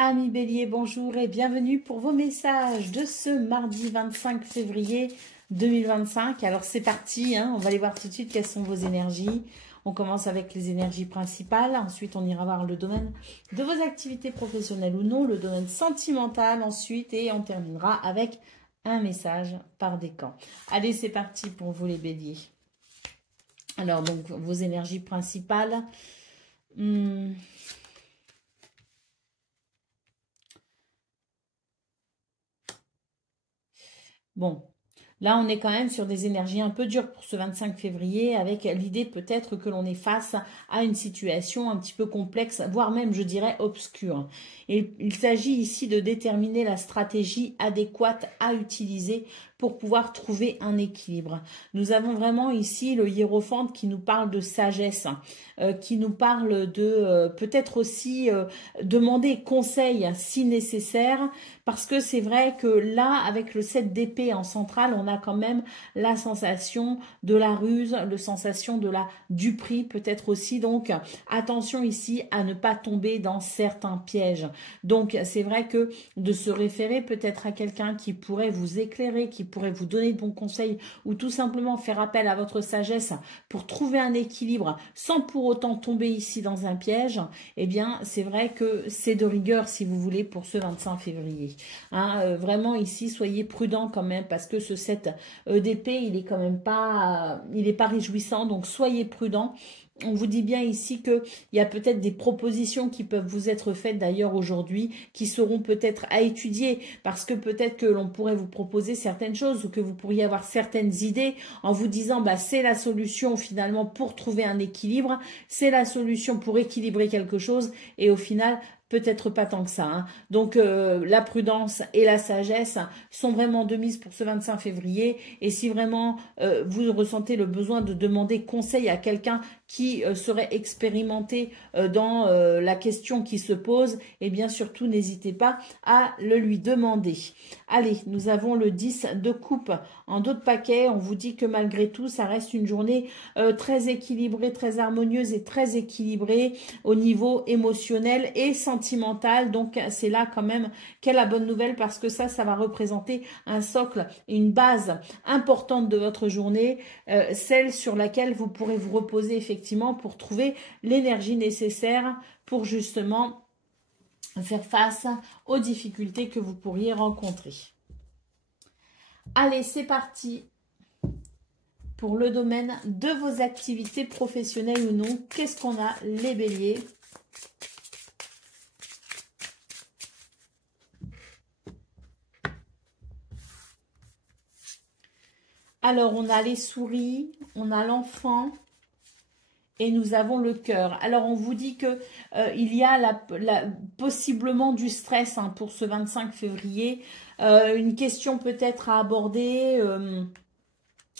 Amis Bélier, bonjour et bienvenue pour vos messages de ce mardi 25 février 2025. Alors c'est parti, on va aller voir tout de suite quelles sont vos énergies. On commence avec les énergies principales, ensuite on ira voir le domaine de vos activités professionnelles ou non, le domaine sentimental ensuite et on terminera avec un message par décan. Allez, c'est parti pour vous les Béliers. Alors donc vos énergies principales. Bon, là on est quand même sur des énergies un peu dures pour ce 25 février avec l'idée peut-être que l'on est face à une situation un petit peu complexe, voire même je dirais obscure. Et il s'agit ici de déterminer la stratégie adéquate à utiliser pour pouvoir trouver un équilibre. Nous avons vraiment ici le hiérophante qui nous parle de sagesse, qui nous parle de peut-être aussi demander conseil si nécessaire, parce que c'est vrai que là, avec le 7 d'épée en centrale, on a quand même la sensation de la ruse, la sensation de la duperie peut-être aussi. Donc, attention ici à ne pas tomber dans certains pièges. Donc, c'est vrai que de se référer peut-être à quelqu'un qui pourrait vous éclairer, qui pourrait vous donner de bons conseils ou tout simplement faire appel à votre sagesse pour trouver un équilibre sans pour autant tomber ici dans un piège, eh bien, c'est vrai que c'est de rigueur si vous voulez pour ce 25 février. Vraiment ici, soyez prudents quand même parce que ce 7 d'épée, il est quand même pas, il est pas réjouissant, donc soyez prudents. On vous dit bien ici qu'il y a peut-être des propositions qui peuvent vous être faites d'ailleurs aujourd'hui, qui seront peut-être à étudier, parce que peut-être que l'on pourrait vous proposer certaines choses, ou que vous pourriez avoir certaines idées en vous disant bah, c'est la solution finalement pour trouver un équilibre, c'est la solution pour équilibrer quelque chose, et au final, peut-être pas tant que ça. Donc la prudence et la sagesse sont vraiment de mise pour ce 25 février. Et si vraiment vous ressentez le besoin de demander conseil à quelqu'un qui serait expérimenté dans la question qui se pose, eh bien surtout n'hésitez pas à le lui demander. Allez, nous avons le 10 de coupe en dos de paquet. On vous dit que malgré tout, ça reste une journée très équilibrée, très harmonieuse et très équilibrée au niveau émotionnel et sentimental. Donc c'est là quand même qu'est la bonne nouvelle parce que ça va représenter un socle et une base importante de votre journée, celle sur laquelle vous pourrez vous reposer effectivement pour trouver l'énergie nécessaire pour justement faire face aux difficultés que vous pourriez rencontrer. Allez, c'est parti pour le domaine de vos activités professionnelles ou non. Qu'est-ce qu'on a, les béliers ? Alors, on a les souris, on a l'enfant et nous avons le cœur. Alors, on vous dit que il y a possiblement du stress pour ce 25 février. Une question peut-être à aborder,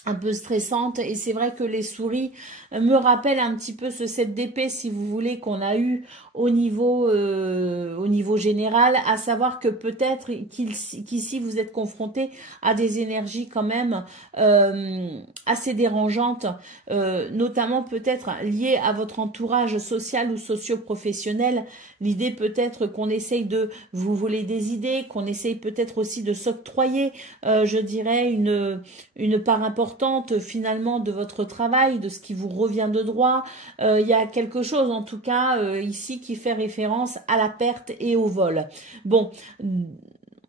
un peu stressante. Et c'est vrai que les souris me rappellent un petit peu ce 7 d'épée, si vous voulez, qu'on a eu au niveau général, à savoir que peut-être qu'ici vous êtes confronté à des énergies quand même assez dérangeantes, notamment peut-être liées à votre entourage social ou socio-professionnel. L'idée peut-être qu'on essaye de vous voler des idées, qu'on essaye peut-être aussi de s'octroyer, je dirais, une part importante finalement de votre travail, de ce qui vous revient de droit. Il y a quelque chose en tout cas ici qui fait référence à la perte et au vol. Bon,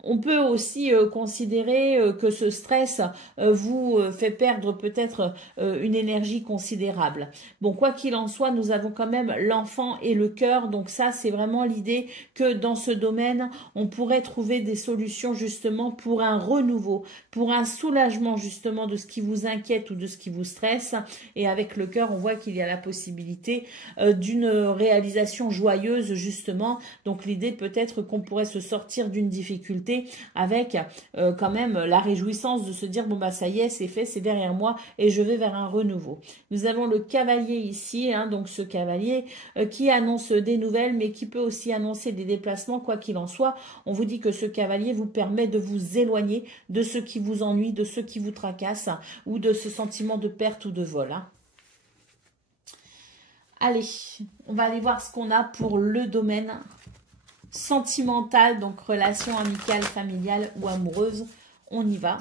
on peut aussi considérer que ce stress vous fait perdre peut-être une énergie considérable. Bon, quoi qu'il en soit, nous avons quand même l'enfant et le cœur. Donc ça, c'est vraiment l'idée que dans ce domaine, on pourrait trouver des solutions justement pour un renouveau, pour un soulagement justement de ce qui vous inquiète ou de ce qui vous stresse. Et avec le cœur, on voit qu'il y a la possibilité d'une réalisation joyeuse justement. Donc l'idée peut-être qu'on pourrait se sortir d'une difficulté avec quand même la réjouissance de se dire bon bah ça y est, c'est fait, c'est derrière moi et je vais vers un renouveau. Nous avons le cavalier ici, donc ce cavalier qui annonce des nouvelles mais qui peut aussi annoncer des déplacements. Quoi qu'il en soit, on vous dit que ce cavalier vous permet de vous éloigner de ce qui vous ennuie, de ce qui vous tracasse ou de ce sentiment de perte ou de vol. Allez, on va aller voir ce qu'on a pour le domaine sentimentale, donc relation amicale, familiale ou amoureuse. On y va.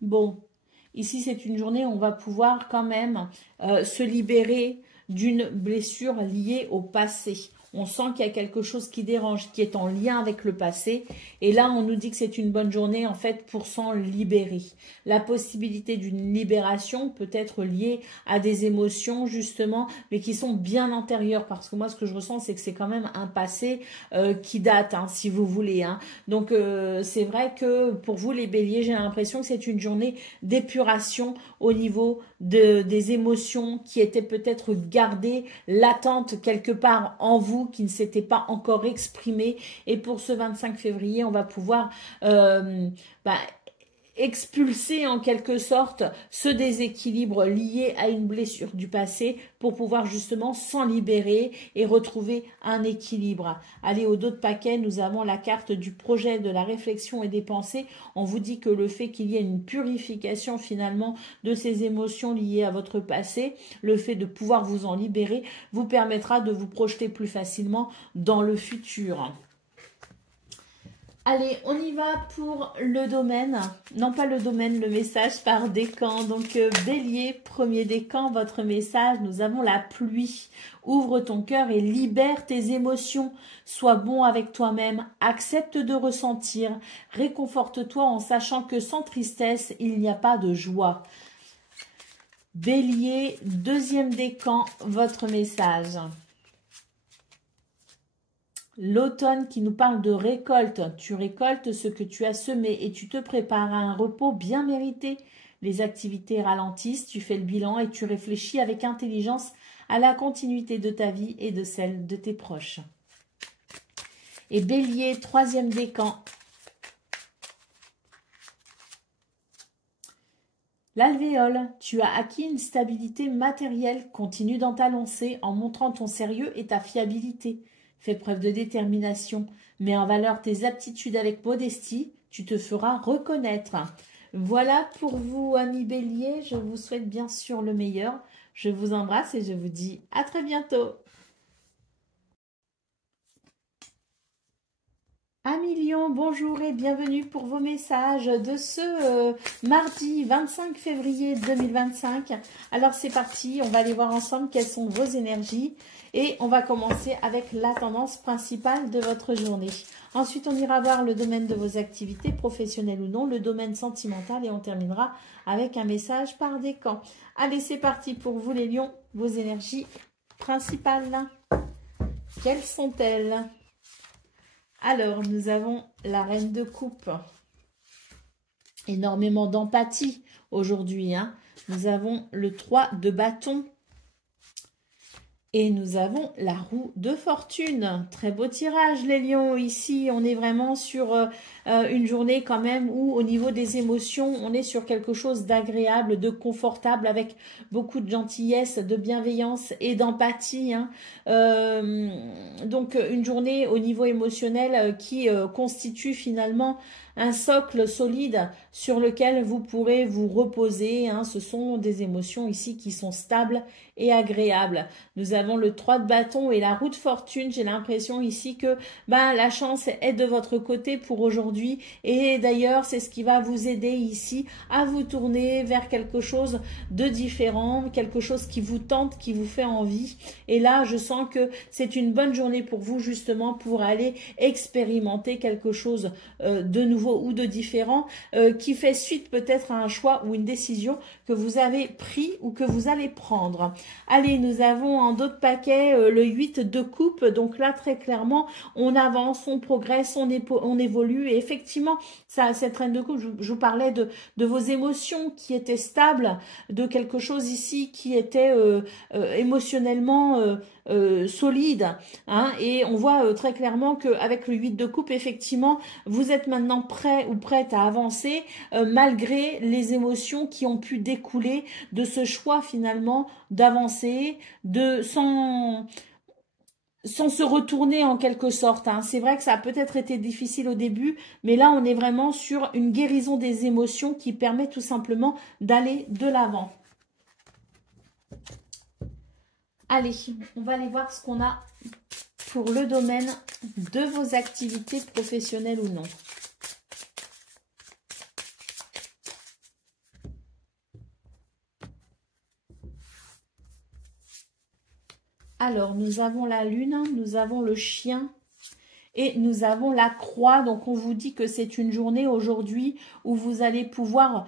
Bon, ici c'est une journée où on va pouvoir quand même se libérer d'une blessure liée au passé. On sent qu'il y a quelque chose qui dérange, qui est en lien avec le passé. Et là, on nous dit que c'est une bonne journée, en fait, pour s'en libérer. La possibilité d'une libération peut être liée à des émotions, justement, mais qui sont bien antérieures. Parce que moi, ce que je ressens, c'est que c'est quand même un passé qui date, hein, si vous voulez. Hein. Donc, c'est vrai que pour vous, les béliers, j'ai l'impression que c'est une journée d'épuration au niveau des émotions qui étaient peut-être gardées, latentes quelque part en vous, qui ne s'était pas encore exprimé. Et pour ce 25 février, on va pouvoir expulser en quelque sorte ce déséquilibre lié à une blessure du passé pour pouvoir justement s'en libérer et retrouver un équilibre. Allez, au dos de paquet, nous avons la carte du projet, de la réflexion et des pensées. On vous dit que le fait qu'il y ait une purification finalement de ces émotions liées à votre passé, le fait de pouvoir vous en libérer, vous permettra de vous projeter plus facilement dans le futur. Allez, on y va pour le domaine. Non, pas le domaine, le message par décan. Donc, bélier, premier décan, votre message. Nous avons la pluie. Ouvre ton cœur et libère tes émotions. Sois bon avec toi-même. Accepte de ressentir. Réconforte-toi en sachant que sans tristesse, il n'y a pas de joie. Bélier, deuxième décan, votre message. L'automne qui nous parle de récolte. Tu récoltes ce que tu as semé et tu te prépares à un repos bien mérité. Les activités ralentissent, tu fais le bilan et tu réfléchis avec intelligence à la continuité de ta vie et de celle de tes proches. Et Bélier, troisième décan. L'alvéole, tu as acquis une stabilité matérielle. Continue dans ta lancée en montrant ton sérieux et ta fiabilité. Fais preuve de détermination, mets en valeur tes aptitudes avec modestie, tu te feras reconnaître. Voilà pour vous, amis béliers, je vous souhaite bien sûr le meilleur. Je vous embrasse et je vous dis à très bientôt. Amis Lion, bonjour et bienvenue pour vos messages de ce mardi 25 février 2025. Alors c'est parti, on va aller voir ensemble quelles sont vos énergies. Et on va commencer avec la tendance principale de votre journée. Ensuite, on ira voir le domaine de vos activités, professionnelles ou non, le domaine sentimental et on terminera avec un message par décan. Allez, c'est parti pour vous les lions, vos énergies principales. Quelles sont-elles? Alors, nous avons la reine de coupe. Énormément d'empathie aujourd'hui. Hein. Nous avons le 3 de bâton. Et nous avons la roue de fortune. Très beau tirage, les lions. Ici, on est vraiment sur une journée quand même où, au niveau des émotions, on est sur quelque chose d'agréable, de confortable, avec beaucoup de gentillesse, de bienveillance et d'empathie. Hein. Donc, une journée au niveau émotionnel qui constitue finalement un socle solide sur lequel vous pourrez vous reposer. Hein. Ce sont des émotions ici qui sont stables et agréables. Nous avons le 3 de bâton et la roue de fortune. J'ai l'impression ici que la chance est de votre côté pour aujourd'hui. Et d'ailleurs, c'est ce qui va vous aider ici à vous tourner vers quelque chose de différent, quelque chose qui vous tente, qui vous fait envie. Et là, je sens que c'est une bonne journée pour vous justement pour aller expérimenter quelque chose de nouveau ou de différent qui fait suite peut-être à un choix ou une décision que vous avez pris ou que vous allez prendre. Allez, nous avons en dos de paquet le 8 de coupe. Donc là, très clairement, on avance, on progresse, on évolue. Et effectivement, ça, cette reine de coupe, je vous parlais de vos émotions qui étaient stables, de quelque chose ici qui était émotionnellement solide. Hein, et on voit très clairement qu'avec le 8 de coupe, effectivement, vous êtes maintenant prêt ou prête à avancer malgré les émotions qui ont pu découler de ce choix finalement d'avancer, sans se retourner en quelque sorte. Hein. C'est vrai que ça a peut-être été difficile au début, mais là, on est vraiment sur une guérison des émotions qui permet tout simplement d'aller de l'avant. Allez, on va aller voir ce qu'on a pour le domaine de vos activités professionnelles ou non. Alors, nous avons la lune, nous avons le chien et nous avons la croix. Donc, on vous dit que c'est une journée aujourd'hui où vous allez pouvoir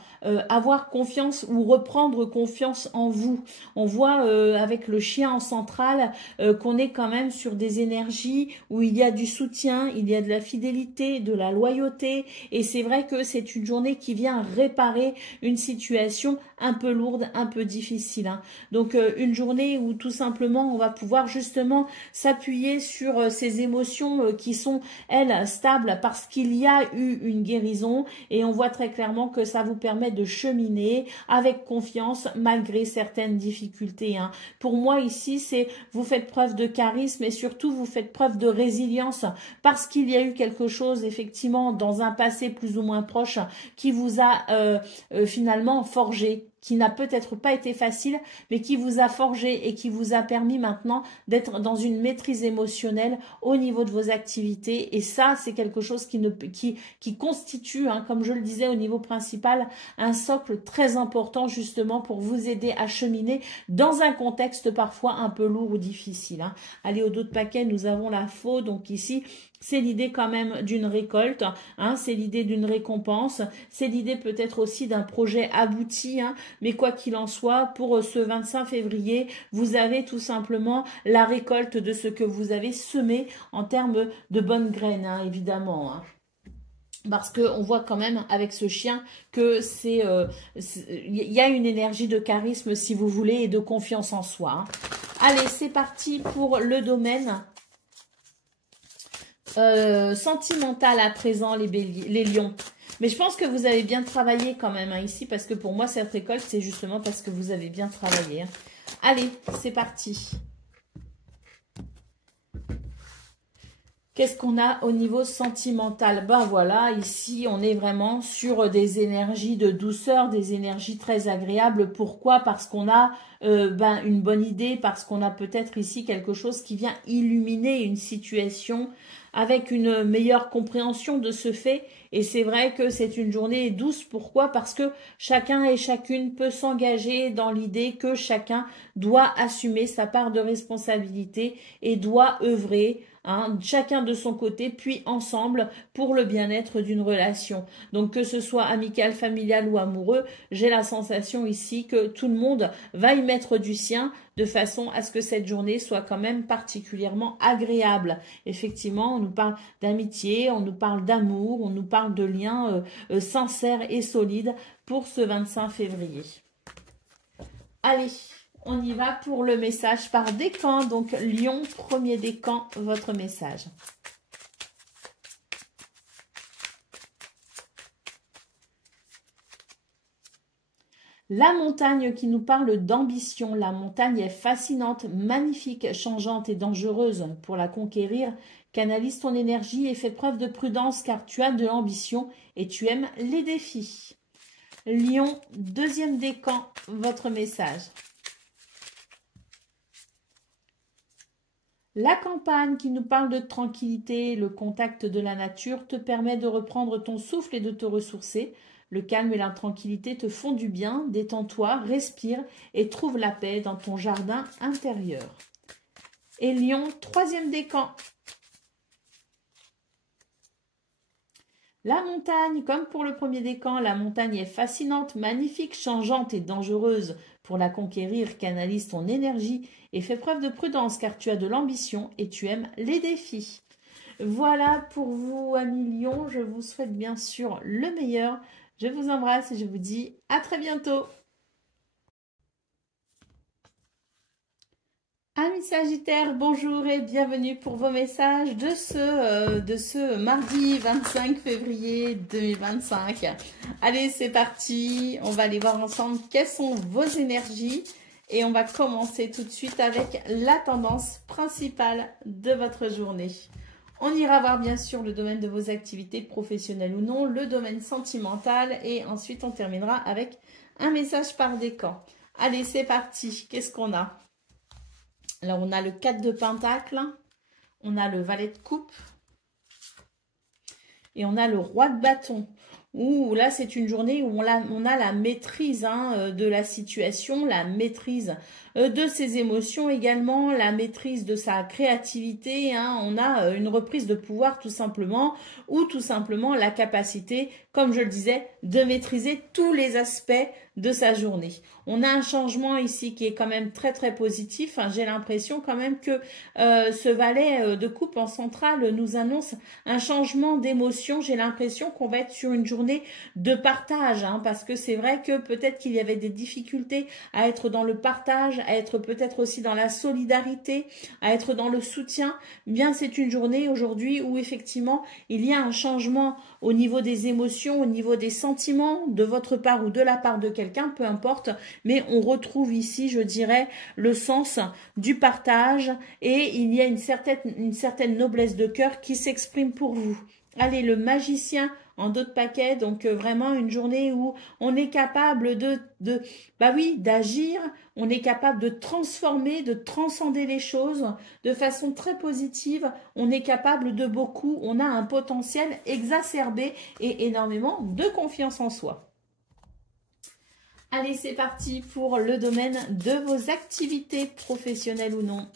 avoir confiance ou reprendre confiance en vous. On voit avec le chien en centrale qu'on est quand même sur des énergies où il y a du soutien, il y a de la fidélité, de la loyauté. Et c'est vrai que c'est une journée qui vient réparer une situation un peu lourde, un peu difficile. Hein. Donc, une journée où tout simplement on va pouvoir justement s'appuyer sur ces émotions qui sont, elles, stables parce qu'il y a eu une guérison et on voit très clairement que ça vous permet de cheminer avec confiance malgré certaines difficultés. Hein. Pour moi, ici, c'est vous faites preuve de charisme et surtout vous faites preuve de résilience parce qu'il y a eu quelque chose, effectivement, dans un passé plus ou moins proche qui vous a finalement forgé, qui n'a peut-être pas été facile, mais qui vous a forgé et qui vous a permis maintenant d'être dans une maîtrise émotionnelle au niveau de vos activités. Et ça, c'est quelque chose qui constitue, hein, comme je le disais au niveau principal, un socle très important justement pour vous aider à cheminer dans un contexte parfois un peu lourd ou difficile. Hein. Allez, au dos de paquet, nous avons la faux, donc ici, c'est l'idée quand même d'une récolte, hein, c'est l'idée d'une récompense, c'est l'idée peut-être aussi d'un projet abouti, hein, mais quoi qu'il en soit, pour ce 25 février, vous avez tout simplement la récolte de ce que vous avez semé en termes de bonnes graines, hein, évidemment. Hein. Parce qu'on voit quand même avec ce chien que il y a une énergie de charisme, si vous voulez, et de confiance en soi. Hein. Allez, c'est parti pour le domaine sentimental à présent, les lions. Mais je pense que vous avez bien travaillé quand même hein, ici, parce que pour moi, cette récolte, c'est justement parce que vous avez bien travaillé. Hein. Allez, c'est parti. Qu'est-ce qu'on a au niveau sentimental? Ben voilà, ici, on est vraiment sur des énergies de douceur, des énergies très agréables. Pourquoi? Parce qu'on a une bonne idée, parce qu'on a peut-être ici quelque chose qui vient illuminer une situation avec une meilleure compréhension de ce fait. Et c'est vrai que c'est une journée douce. Pourquoi? Parce que chacun et chacune peut s'engager dans l'idée que chacun doit assumer sa part de responsabilité et doit œuvrer, hein, chacun de son côté, puis ensemble pour le bien-être d'une relation. Donc que ce soit amical, familial ou amoureux, j'ai la sensation ici que tout le monde va y mettre du sien de façon à ce que cette journée soit quand même particulièrement agréable. Effectivement, on nous parle d'amitié, on nous parle d'amour, on nous parle de liens sincères et solides pour ce 25 février. Allez, on y va pour le message par décan. Donc, Lion, premier décan, votre message. La montagne qui nous parle d'ambition. La montagne est fascinante, magnifique, changeante et dangereuse. Pour la conquérir, canalise ton énergie et fais preuve de prudence car tu as de l'ambition et tu aimes les défis. Lion, deuxième décan, votre message. La campagne qui nous parle de tranquillité, le contact de la nature te permet de reprendre ton souffle et de te ressourcer. Le calme et la tranquillité te font du bien, détends-toi, respire et trouve la paix dans ton jardin intérieur. Et Lion, troisième décan. La montagne, comme pour le premier décan, la montagne est fascinante, magnifique, changeante et dangereuse. Pour la conquérir, canalise ton énergie et fais preuve de prudence car tu as de l'ambition et tu aimes les défis. Voilà pour vous, amis Lion. Je vous souhaite bien sûr le meilleur. Je vous embrasse et je vous dis à très bientôt. Amis Sagittaires, bonjour et bienvenue pour vos messages de ce mardi 25 février 2025. Allez, c'est parti. On va aller voir ensemble quelles sont vos énergies Et on va commencer tout de suite avec la tendance principale de votre journée. On ira voir bien sûr le domaine de vos activités professionnelles ou non, le domaine sentimental et ensuite on terminera avec un message par décan. Allez, c'est parti. Qu'est-ce qu'on a? Alors, on a le 4 de Pentacle, on a le Valet de Coupe et on a le Roi de Bâton. Ouh, là, c'est une journée où on a la maîtrise de la situation, la maîtrise de ses émotions également, la maîtrise de sa créativité. On a une reprise de pouvoir tout simplement, ou tout simplement la capacité, comme je le disais, de maîtriser tous les aspects de sa journée. On a un changement ici qui est quand même très très positif. J'ai l'impression quand même que ce valet de coupe en centrale nous annonce un changement d'émotion. J'ai l'impression qu'on va être sur une journée de partage, parce que c'est vrai que peut-être qu'il y avait des difficultés à être dans le partage, à être peut-être aussi dans la solidarité, à être dans le soutien. Bien, c'est une journée aujourd'hui où effectivement il y a un changement au niveau des émotions, au niveau des sentiments de votre part ou de la part de quelqu'un, peu importe, mais on retrouve ici, je dirais, le sens du partage et il y a une certaine noblesse de cœur qui s'exprime pour vous. Allez, le magicien en dos de paquet, donc vraiment une journée où on est capable d'agir, on est capable de transformer, de transcender les choses de façon très positive, on est capable de beaucoup, on a un potentiel exacerbé et énormément de confiance en soi. Allez, c'est parti pour le domaine de vos activités professionnelles ou non.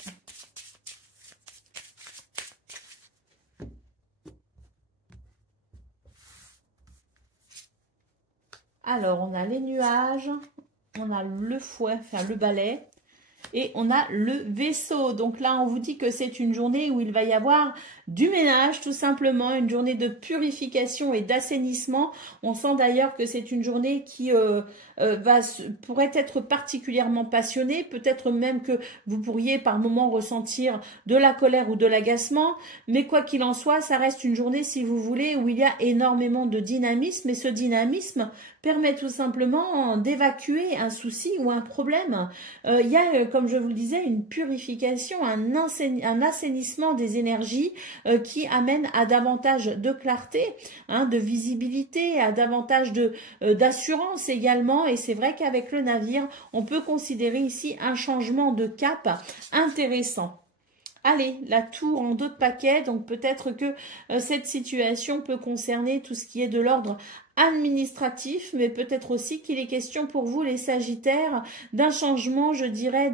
Alors, on a les nuages, on a le fouet, enfin le balai, et on a le vaisseau. Donc là, on vous dit que c'est une journée où il va y avoir du ménage, tout simplement, une journée de purification et d'assainissement. On sent d'ailleurs que c'est une journée qui pourrait être particulièrement passionnée. Peut-être même que vous pourriez par moments ressentir de la colère ou de l'agacement. Mais quoi qu'il en soit, ça reste une journée, si vous voulez, où il y a énormément de dynamisme. Et ce dynamisme permet tout simplement d'évacuer un souci ou un problème. Il y a, comme je vous le disais, une purification, un assainissement des énergies qui amène à davantage de clarté, de visibilité, à davantage d'assurance également. Et c'est vrai qu'avec le navire, on peut considérer ici un changement de cap intéressant. Allez, la tour en dos de paquet, donc peut-être que cette situation peut concerner tout ce qui est de l'ordre administratif, mais peut-être aussi qu'il est question pour vous, les Sagittaires, d'un changement, je dirais,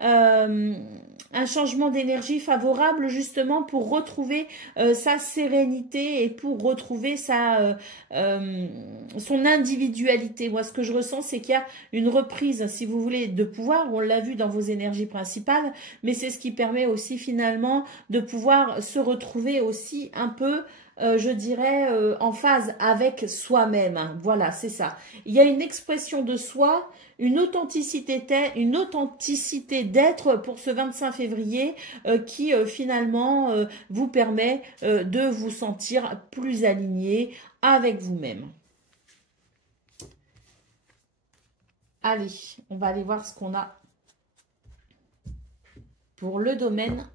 un changement d'énergie favorable justement pour retrouver sa sérénité et pour retrouver son individualité. Moi, ce que je ressens, c'est qu'il y a une reprise, si vous voulez, de pouvoir. On l'a vu dans vos énergies principales, mais c'est ce qui permet aussi finalement de pouvoir se retrouver aussi un peu je dirais, en phase avec soi-même. Voilà, c'est ça. Il y a une expression de soi, une authenticité d'être pour ce 25 février qui finalement vous permet de vous sentir plus aligné avec vous-même. Allez, on va aller voir ce qu'on a pour le domaine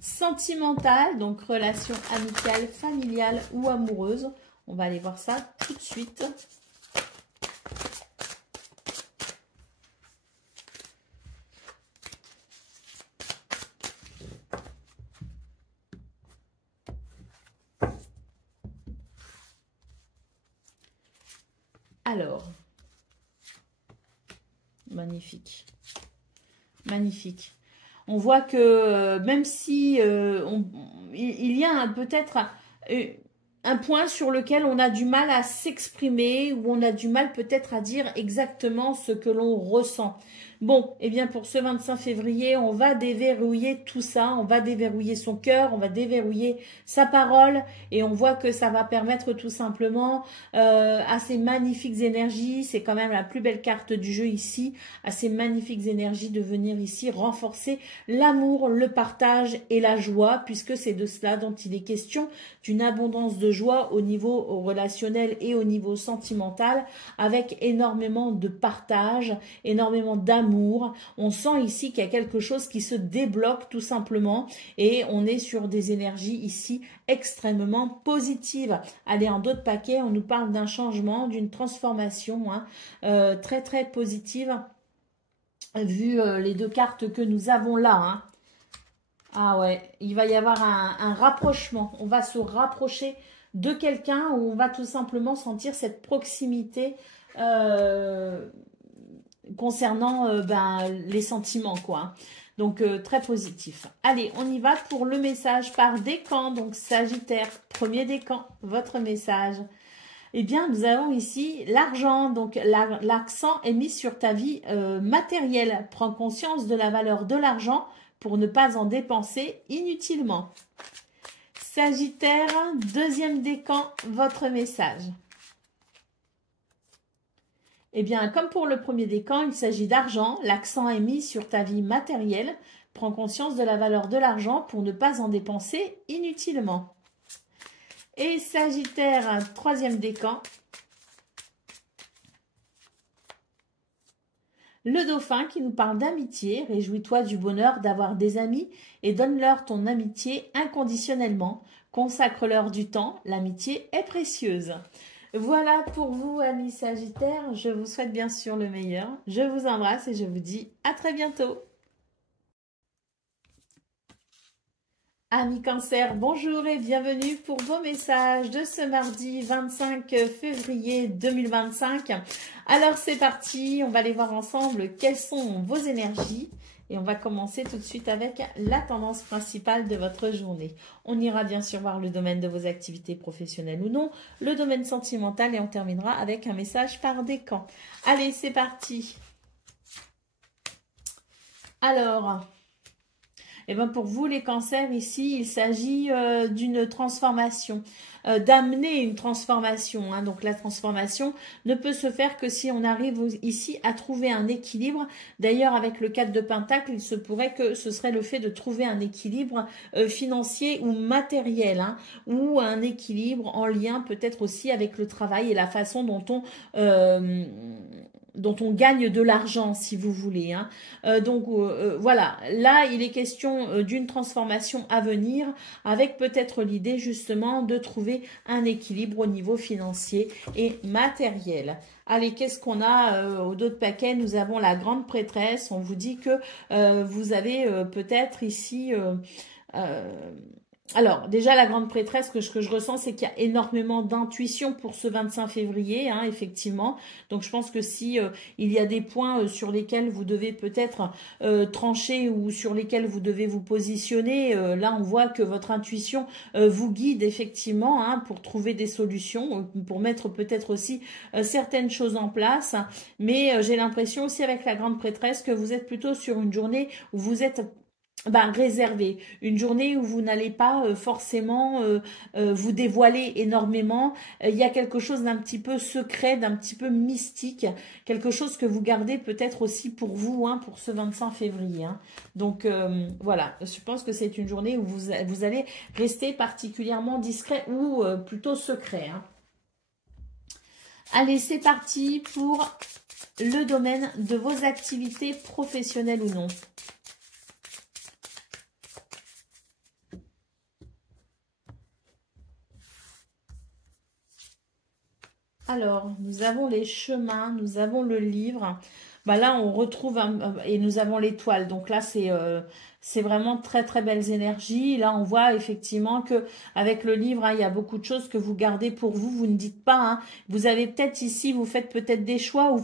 sentimentale, donc relation amicale, familiale ou amoureuse. On va aller voir ça tout de suite. Alors, magnifique, magnifique. On voit que même si il y a peut-être un point sur lequel on a du mal à s'exprimer, ou on a du mal peut-être à dire exactement ce que l'on ressent. Bon, eh bien pour ce 25 février, on va déverrouiller tout ça, on va déverrouiller son cœur, on va déverrouiller sa parole et on voit que ça va permettre tout simplement à ces magnifiques énergies, c'est quand même la plus belle carte du jeu ici, à ces magnifiques énergies de venir ici renforcer l'amour, le partage et la joie, puisque c'est de cela dont il est question, d'une abondance de joie au niveau relationnel et au niveau sentimental, avec énormément de partage, énormément d'amour, d'amour. On sent ici qu'il y a quelque chose qui se débloque tout simplement et on est sur des énergies ici extrêmement positives. Allez, en d'autres paquets, on nous parle d'un changement, d'une transformation très très positive vu les deux cartes que nous avons là. Hein. Ah ouais, il va y avoir un rapprochement. On va se rapprocher de quelqu'un où on va tout simplement sentir cette proximité concernant les sentiments, quoi. Donc, très positif. Allez, on y va pour le message par décan. Donc, Sagittaire, premier décan, votre message. Eh bien, nous avons ici l'argent. Donc, l'accent est mis sur ta vie matérielle. Prends conscience de la valeur de l'argent pour ne pas en dépenser inutilement. Sagittaire, deuxième décan, votre message. Eh bien, comme pour le premier décan, il s'agit d'argent. L'accent est mis sur ta vie matérielle. Prends conscience de la valeur de l'argent pour ne pas en dépenser inutilement. Et Sagittaire, troisième décan. Le dauphin qui nous parle d'amitié. Réjouis-toi du bonheur d'avoir des amis et donne-leur ton amitié inconditionnellement. Consacre-leur du temps. L'amitié est précieuse. Voilà pour vous, amis Sagittaires. Je vous souhaite bien sûr le meilleur. Je vous embrasse et je vous dis à très bientôt. Amis Cancer, bonjour et bienvenue pour vos messages de ce mardi 25 février 2025. Alors c'est parti, on va aller voir ensemble quelles sont vos énergies. Et on va commencer tout de suite avec la tendance principale de votre journée. On ira bien sûr voir le domaine de vos activités professionnelles ou non, le domaine sentimental et on terminera avec un message par décan. Allez, c'est parti. Alors, eh bien pour vous les cancers, ici, il s'agit d'une transformation, d'amener une transformation. Hein. Donc la transformation ne peut se faire que si on arrive ici à trouver un équilibre. D'ailleurs, avec le 4 de Pentacle, il se pourrait que ce serait le fait de trouver un équilibre financier ou matériel, hein, ou un équilibre en lien peut-être aussi avec le travail et la façon dont on gagne de l'argent, si vous voulez. Hein. Voilà, là, il est question d'une transformation à venir, avec peut-être l'idée justement de trouver un équilibre au niveau financier et matériel. Allez, qu'est-ce qu'on a au dos de paquet? Nous avons la grande prêtresse. On vous dit que vous avez peut-être ici... alors, déjà, la grande prêtresse, ce que je ressens, c'est qu'il y a énormément d'intuition pour ce 25 février, hein, effectivement. Donc, je pense que si il y a des points sur lesquels vous devez peut-être trancher ou sur lesquels vous devez vous positionner, là, on voit que votre intuition vous guide, effectivement, hein, pour trouver des solutions, pour mettre peut-être aussi certaines choses en place. Mais j'ai l'impression aussi avec la grande prêtresse que vous êtes plutôt sur une journée où vous êtes... réservé, une journée où vous n'allez pas forcément vous dévoiler énormément. Il y a quelque chose d'un petit peu secret, d'un petit peu mystique, quelque chose que vous gardez peut-être aussi pour vous, hein, pour ce 25 février. Hein. Donc voilà, je pense que c'est une journée où vous allez rester particulièrement discret ou plutôt secret. Hein. Allez, c'est parti pour le domaine de vos activités professionnelles ou non. Alors, nous avons les chemins, nous avons le livre. Là, on retrouve, et nous avons l'étoile. Donc là, c'est vraiment très, très belles énergies. Là, on voit effectivement que avec le livre, hein, il y a beaucoup de choses que vous gardez pour vous. Vous ne dites pas. Hein. Vous avez peut-être ici, vous faites peut-être des choix ou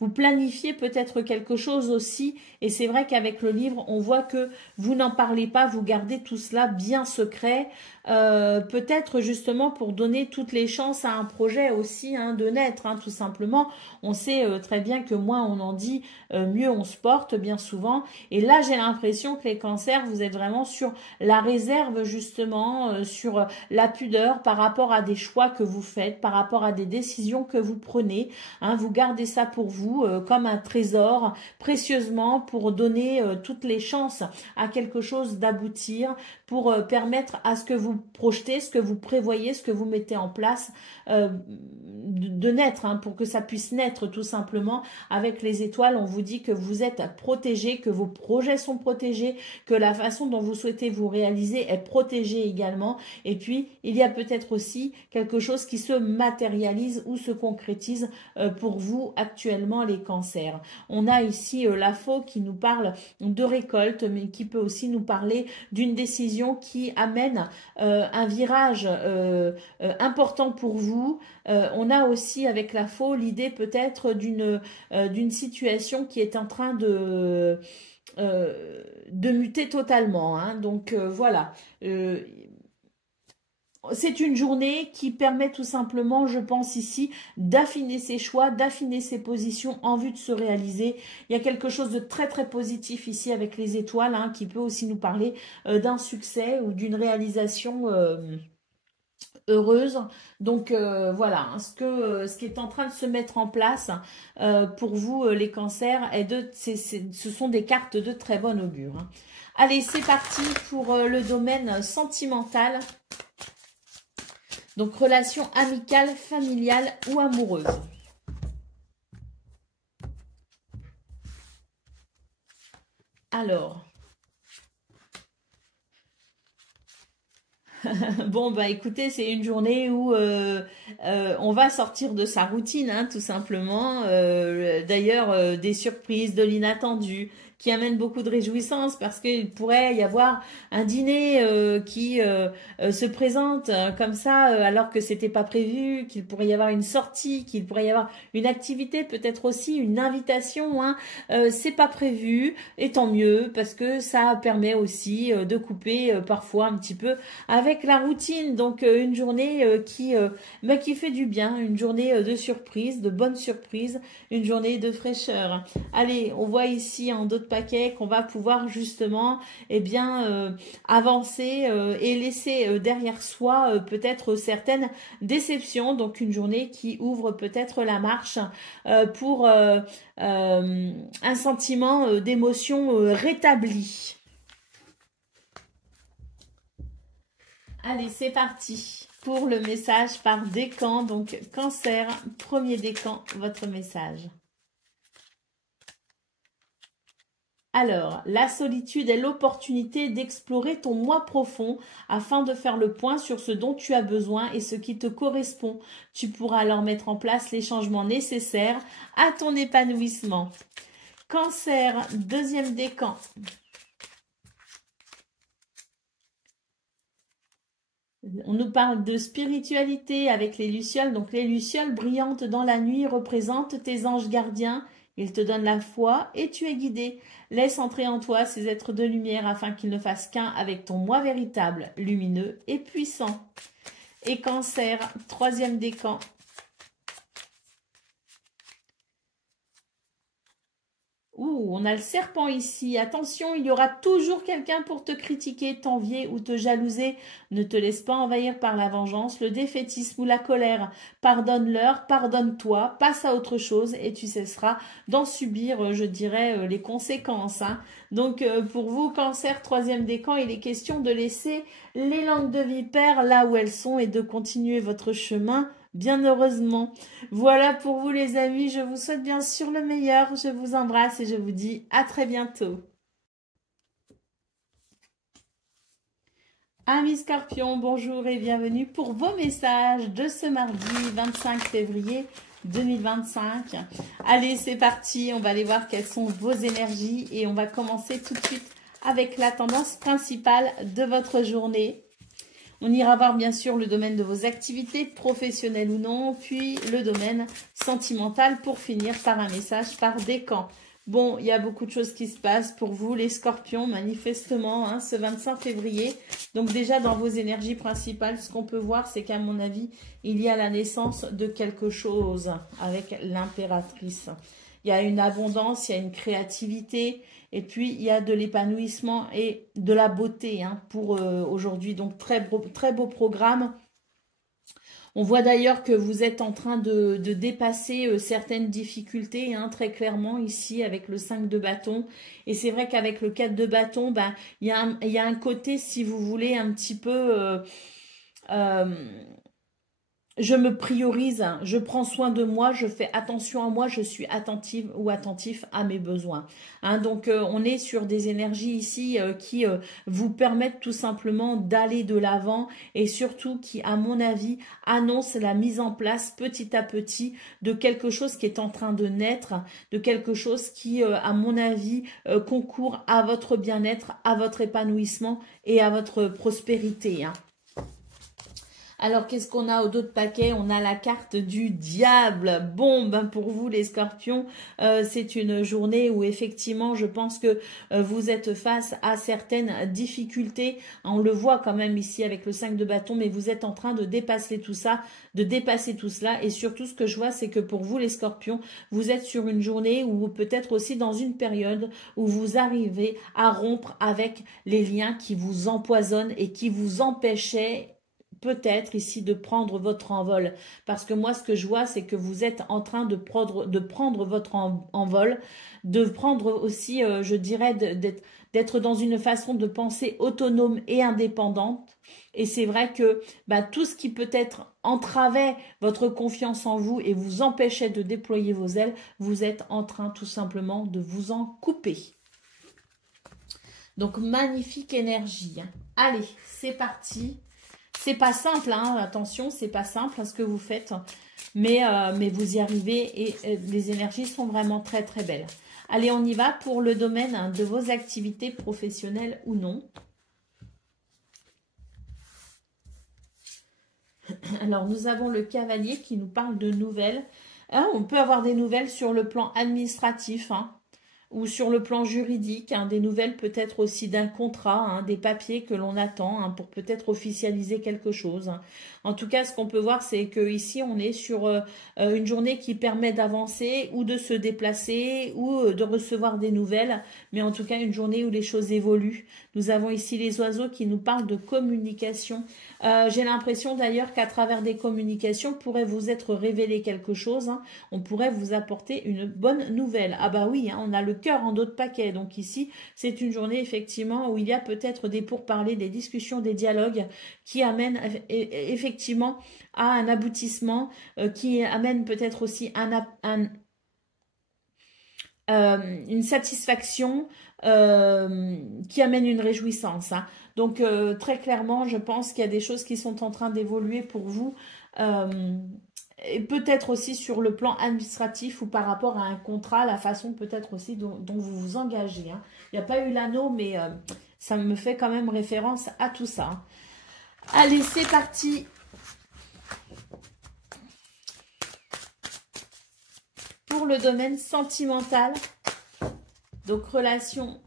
vous planifiez peut-être quelque chose aussi. Et c'est vrai qu'avec le livre, on voit que vous n'en parlez pas. Vous gardez tout cela bien secret. Peut-être justement pour donner toutes les chances à un projet aussi, hein, de naître, hein, tout simplement. On sait très bien que moins on en dit, mieux on se porte bien souvent. Et là, j'ai l'impression que les les cancers, vous êtes vraiment sur la réserve justement, sur la pudeur par rapport à des choix que vous faites, par rapport à des décisions que vous prenez. Hein, vous gardez ça pour vous comme un trésor, précieusement, pour donner toutes les chances à quelque chose d'aboutir, pour permettre à ce que vous projetez, ce que vous prévoyez, ce que vous mettez en place, de naître, hein, pour que ça puisse naître tout simplement. Avec les étoiles, on vous dit que vous êtes protégé, que vos projets sont protégés, que la façon dont vous souhaitez vous réaliser est protégée également. Et puis, il y a peut-être aussi quelque chose qui se matérialise ou se concrétise pour vous actuellement, les cancers. On a ici la faux qui nous parle de récolte, mais qui peut aussi nous parler d'une décision qui amène un virage important pour vous. On a aussi avec la faux l'idée peut-être d'une situation qui est en train de muter totalement. Hein. Donc voilà. C'est une journée qui permet tout simplement, je pense ici, d'affiner ses choix, d'affiner ses positions en vue de se réaliser. Il y a quelque chose de très très positif ici avec les étoiles, hein, qui peut aussi nous parler d'un succès ou d'une réalisation heureuse. Donc voilà, hein, ce qui est en train de se mettre en place pour vous, les cancers, ce sont des cartes de très bon augure. Hein. Allez, c'est parti pour le domaine sentimental. Donc, relation amicale, familiale ou amoureuse. Alors. Bon, bah écoutez, c'est une journée où on va sortir de sa routine, hein, tout simplement. D'ailleurs, des surprises, de l'inattendu, qui amène beaucoup de réjouissance parce qu'il pourrait y avoir un dîner qui se présente comme ça alors que c'était pas prévu, qu'il pourrait y avoir une sortie, qu'il pourrait y avoir une activité, peut-être aussi une invitation. Hein. C'est pas prévu et tant mieux parce que ça permet aussi de couper parfois un petit peu avec la routine. Donc une journée qui fait du bien, une journée de surprise, de bonnes surprises, une journée de fraîcheur. Allez, on voit ici en d'autres paquets qu'on va pouvoir justement avancer et laisser derrière soi peut-être certaines déceptions. Donc une journée qui ouvre peut-être la marche pour un sentiment d'émotion rétabli. Allez, c'est parti pour le message par décan. Donc cancer, premier décan, votre message. Alors, la solitude est l'opportunité d'explorer ton moi profond afin de faire le point sur ce dont tu as besoin et ce qui te correspond. Tu pourras alors mettre en place les changements nécessaires à ton épanouissement. Cancer, deuxième décan. On nous parle de spiritualité avec les lucioles. Donc les lucioles brillantes dans la nuit représentent tes anges gardiens. Ils te donnent la foi et tu es guidé. Laisse entrer en toi ces êtres de lumière afin qu'ils ne fassent qu'un avec ton moi véritable, lumineux et puissant. Et cancer, troisième décan. Ouh, on a le serpent ici. Attention, il y aura toujours quelqu'un pour te critiquer, t'envier ou te jalouser. Ne te laisse pas envahir par la vengeance, le défaitisme ou la colère. Pardonne-leur, pardonne-toi, passe à autre chose et tu cesseras d'en subir, je dirais, les conséquences. Hein. Donc, pour vous, cancer, troisième décan, il est question de laisser les langues de vipère là où elles sont et de continuer votre chemin bien heureusement. Voilà pour vous les amis, je vous souhaite bien sûr le meilleur, je vous embrasse et je vous dis à très bientôt. Amis Scorpions, bonjour et bienvenue pour vos messages de ce mardi 25 février 2025. Allez, c'est parti, on va aller voir quelles sont vos énergies et on va commencer tout de suite avec la tendance principale de votre journée. On ira voir bien sûr le domaine de vos activités, professionnelles ou non, puis le domaine sentimental pour finir par un message par décan. Bon, il y a beaucoup de choses qui se passent pour vous, les scorpions, manifestement, hein, ce 25 février. Donc déjà, dans vos énergies principales, ce qu'on peut voir, c'est qu'à mon avis, il y a la naissance de quelque chose avec l'impératrice. il y a une abondance, il y a une créativité, et puis il y a de l'épanouissement et de la beauté hein, pour aujourd'hui. Donc très beau programme. On voit d'ailleurs que vous êtes en train de dépasser certaines difficultés, hein, très clairement ici avec le 5 de bâton. Et c'est vrai qu'avec le 4 de bâton, ben, il y a un côté, si vous voulez, un petit peu... je me priorise, hein, je prends soin de moi, je fais attention à moi, je suis attentive ou attentif à mes besoins. Hein, donc, on est sur des énergies ici qui vous permettent tout simplement d'aller de l'avant et surtout qui, à mon avis, annoncent la mise en place petit à petit de quelque chose qui est en train de naître, de quelque chose qui, à mon avis, concourt à votre bien-être, à votre épanouissement et à votre prospérité. Hein. Alors, qu'est-ce qu'on a au dos de paquet? On a la carte du diable. Bon, ben pour vous les scorpions, c'est une journée où effectivement, je pense que vous êtes face à certaines difficultés. On le voit quand même ici avec le 5 de bâton, mais vous êtes en train de dépasser tout ça, de dépasser tout cela. Et surtout, ce que je vois, c'est que pour vous les scorpions, vous êtes sur une journée ou peut-être aussi dans une période où vous arrivez à rompre avec les liens qui vous empoisonnent et qui vous empêchaient peut-être ici de prendre votre envol. Parce que moi, ce que je vois, c'est que vous êtes en train de prendre votre envol, de prendre aussi, je dirais, d'être dans une façon de penser autonome et indépendante. Et c'est vrai que bah, tout ce qui peut-être entravait votre confiance en vous et vous empêchait de déployer vos ailes, vous êtes en train tout simplement de vous en couper. Donc, magnifique énergie. Hein. Allez, c'est parti. C'est pas simple, hein, attention, c'est pas simple ce que vous faites, mais vous y arrivez et les énergies sont vraiment très très belles. Allez, on y va pour le domaine hein, de vos activités professionnelles ou non. Alors, nous avons le cavalier qui nous parle de nouvelles. Hein, on peut avoir des nouvelles sur le plan administratif, hein, ou sur le plan juridique, hein, des nouvelles peut-être aussi d'un contrat, hein, des papiers que l'on attend hein, pour peut-être officialiser quelque chose. Hein. En tout cas, ce qu'on peut voir, c'est que ici on est sur une journée qui permet d'avancer ou de se déplacer ou de recevoir des nouvelles, mais en tout cas une journée où les choses évoluent. Nous avons ici les oiseaux qui nous parlent de communication. J'ai l'impression d'ailleurs qu'à travers des communications pourrait vous être révélé quelque chose. Hein. On pourrait vous apporter une bonne nouvelle. Ah bah oui, hein, on a le cœur en dos de paquet. Donc ici, c'est une journée effectivement où il y a peut-être des pourparlers, des discussions, des dialogues qui amènent effectivement à un aboutissement, qui amène peut-être aussi une satisfaction, qui amène une réjouissance. Hein. Donc très clairement, je pense qu'il y a des choses qui sont en train d'évoluer pour vous. Et peut-être aussi sur le plan administratif ou par rapport à un contrat, la façon peut-être aussi dont vous vous engagez. Hein. Il n'y a pas eu l'anneau, mais ça me fait quand même référence à tout ça. Hein. Allez, c'est parti. Pour le domaine sentimental, donc relation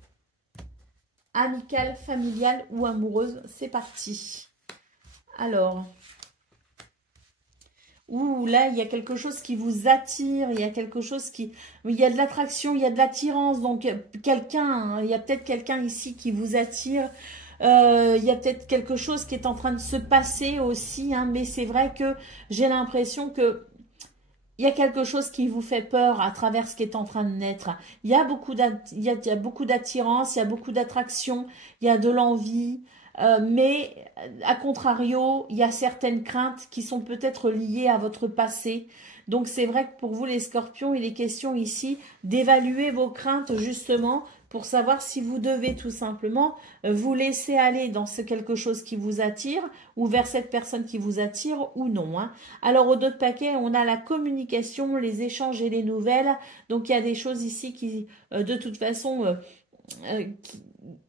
amicale, familiale ou amoureuse, c'est parti. Alors... Ouh, là, il y a quelque chose qui vous attire, il y a quelque chose qui... Il y a de l'attraction, il y a de l'attirance, donc quelqu'un, hein, il y a peut-être quelqu'un ici qui vous attire, il y a peut-être quelque chose qui est en train de se passer aussi, hein, mais c'est vrai que j'ai l'impression que il y a quelque chose qui vous fait peur à travers ce qui est en train de naître. Il y a beaucoup d'attirance, il y a beaucoup d'attraction, il y a de l'envie, mais à contrario, il y a certaines craintes qui sont peut-être liées à votre passé. Donc c'est vrai que pour vous les scorpions, il est question ici d'évaluer vos craintes justement pour savoir si vous devez tout simplement vous laisser aller dans quelque chose qui vous attire ou vers cette personne qui vous attire ou non. Hein. Alors au dos de paquet, on a la communication, les échanges et les nouvelles. Donc il y a des choses ici qui de toute façon...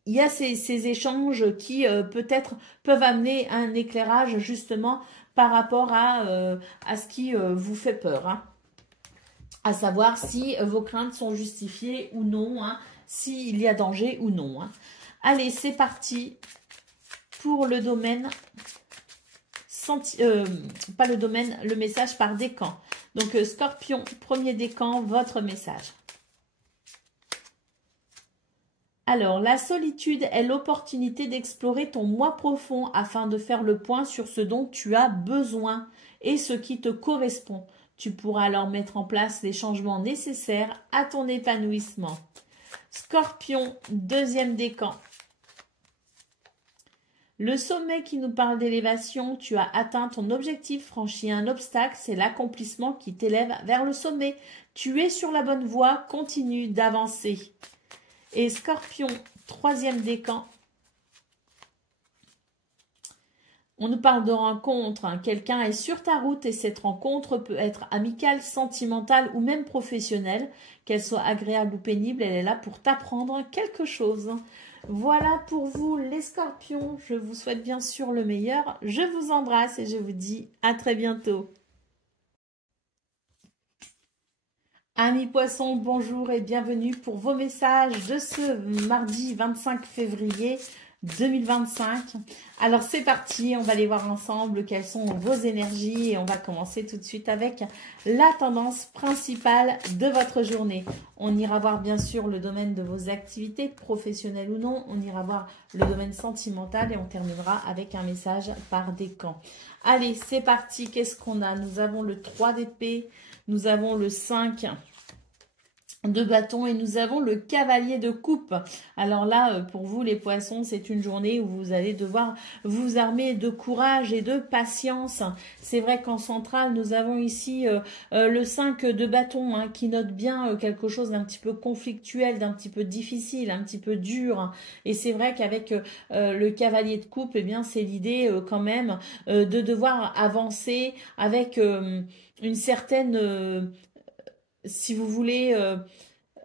il y a ces échanges qui peut-être peuvent amener un éclairage justement par rapport à ce qui vous fait peur. Hein. À savoir si vos craintes sont justifiées ou non, hein, s'il y a danger ou non. Hein. Allez, c'est parti pour le domaine, pas le domaine, le message par décan. Donc Scorpion, premier décan, votre message. Alors, la solitude est l'opportunité d'explorer ton moi profond afin de faire le point sur ce dont tu as besoin et ce qui te correspond. Tu pourras alors mettre en place les changements nécessaires à ton épanouissement. Scorpion, deuxième décan. Le sommet qui nous parle d'élévation, tu as atteint ton objectif, franchi un obstacle, c'est l'accomplissement qui t'élève vers le sommet. Tu es sur la bonne voie, continue d'avancer. Et Scorpion, troisième décan. On nous parle de rencontre, hein. Quelqu'un est sur ta route et cette rencontre peut être amicale, sentimentale ou même professionnelle. Qu'elle soit agréable ou pénible, elle est là pour t'apprendre quelque chose. Voilà pour vous les scorpions. Je vous souhaite bien sûr le meilleur. Je vous embrasse et je vous dis à très bientôt. Amis poissons, bonjour et bienvenue pour vos messages de ce mardi 25 février 2025. Alors c'est parti, on va aller voir ensemble quelles sont vos énergies et on va commencer tout de suite avec la tendance principale de votre journée. On ira voir bien sûr le domaine de vos activités, professionnelles ou non, on ira voir le domaine sentimental et on terminera avec un message par décan. Allez, c'est parti, qu'est-ce qu'on a? Nous avons le 3 d'épée, nous avons le 5 de bâton et nous avons le cavalier de coupe. Alors là, pour vous les poissons, c'est une journée où vous allez devoir vous armer de courage et de patience. C'est vrai qu'en centrale, nous avons ici le 5 de bâton hein, qui note bien quelque chose d'un petit peu conflictuel, d'un petit peu difficile, un petit peu dur. Et c'est vrai qu'avec le cavalier de coupe, eh bien c'est l'idée quand même de devoir avancer avec une certaine si vous voulez,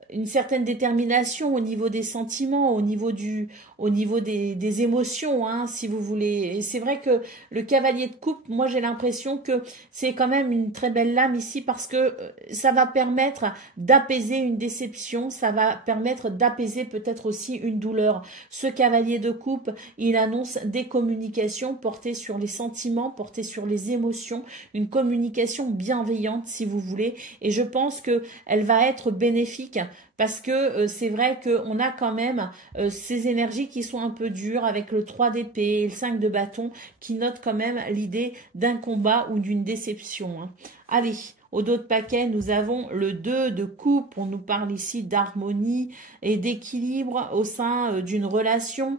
une certaine détermination au niveau des sentiments, au niveau des émotions, hein, si vous voulez. Et c'est vrai que le cavalier de coupe, moi j'ai l'impression que c'est quand même une très belle lame ici parce que ça va permettre d'apaiser une déception, ça va permettre d'apaiser peut-être aussi une douleur. Ce cavalier de coupe, il annonce des communications portées sur les sentiments, portées sur les émotions, une communication bienveillante si vous voulez. Et je pense que elle va être bénéfique parce que c'est vrai qu'on a quand même ces énergies qui sont un peu dures avec le 3 d'épée et le 5 de bâton qui notent quand même l'idée d'un combat ou d'une déception. Hein. Allez, au dos de paquet, nous avons le 2 de coupe. On nous parle ici d'harmonie et d'équilibre au sein d'une relation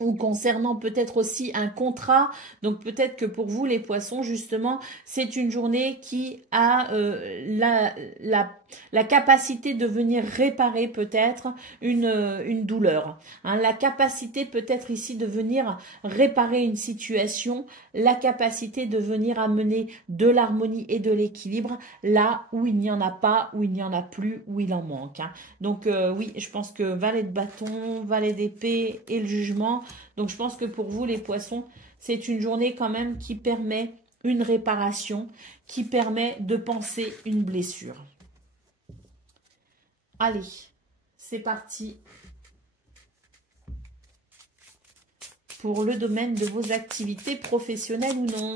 ou concernant peut-être aussi un contrat. Donc peut-être que pour vous les poissons justement c'est une journée qui a la capacité de venir réparer peut-être une douleur, hein, la capacité peut-être ici de venir réparer une situation, la capacité de venir amener de l'harmonie et de l'équilibre là où il n'y en a pas, où il n'y en a plus, où il en manque, hein. Donc oui, je pense que valet de bâton, valet d'épée et le jugement. Donc je pense que pour vous les poissons, c'est une journée quand même qui permet une réparation, qui permet de penser une blessure. Allez, c'est parti pour le domaine de vos activités professionnelles ou non.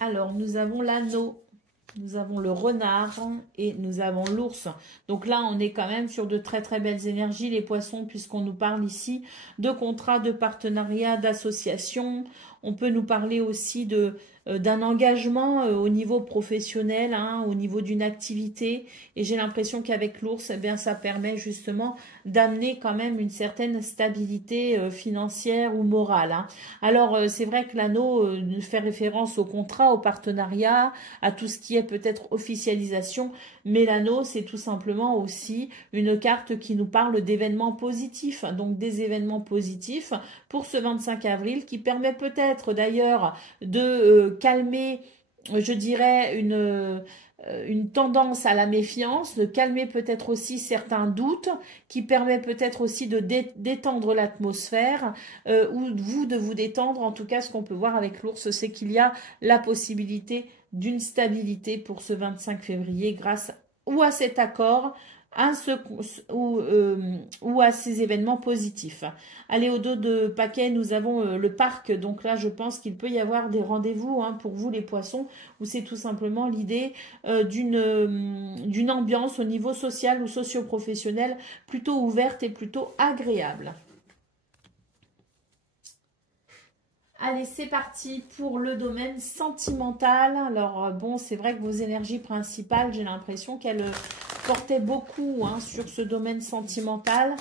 Alors, nous avons l'anneau. Nous avons le renard et nous avons l'ours. Donc là, on est quand même sur de très très belles énergies, les poissons, puisqu'on nous parle ici de contrats, de partenariats, d'associations. On peut nous parler aussi d'un engagement au niveau professionnel, hein, au niveau d'une activité. Et j'ai l'impression qu'avec l'ours, eh bien, ça permet justement d'amener quand même une certaine stabilité financière ou morale. Hein. Alors, c'est vrai que l'anneau fait référence au contrat, au partenariat, à tout ce qui est peut-être officialisation. Mais l'anneau, c'est tout simplement aussi une carte qui nous parle d'événements positifs. Donc, des événements positifs pour ce 25 avril qui permet peut-être d'ailleurs de calmer, je dirais, une tendance à la méfiance, de calmer peut-être aussi certains doutes, qui permet peut-être aussi de détendre l'atmosphère, ou vous de vous détendre. En tout cas, ce qu'on peut voir avec l'ours, c'est qu'il y a la possibilité d'une stabilité pour ce 25 février grâce ou à cet accord, ou à ces événements positifs. Allez, au dos de paquet, nous avons le parc. Donc là, je pense qu'il peut y avoir des rendez-vous pour vous, les poissons, où c'est tout simplement l'idée d'une ambiance au niveau social ou socio-professionnel plutôt ouverte et plutôt agréable. Allez, c'est parti pour le domaine sentimental. Alors, bon, c'est vrai que vos énergies principales, j'ai l'impression qu'elles portaient beaucoup sur ce domaine sentimental.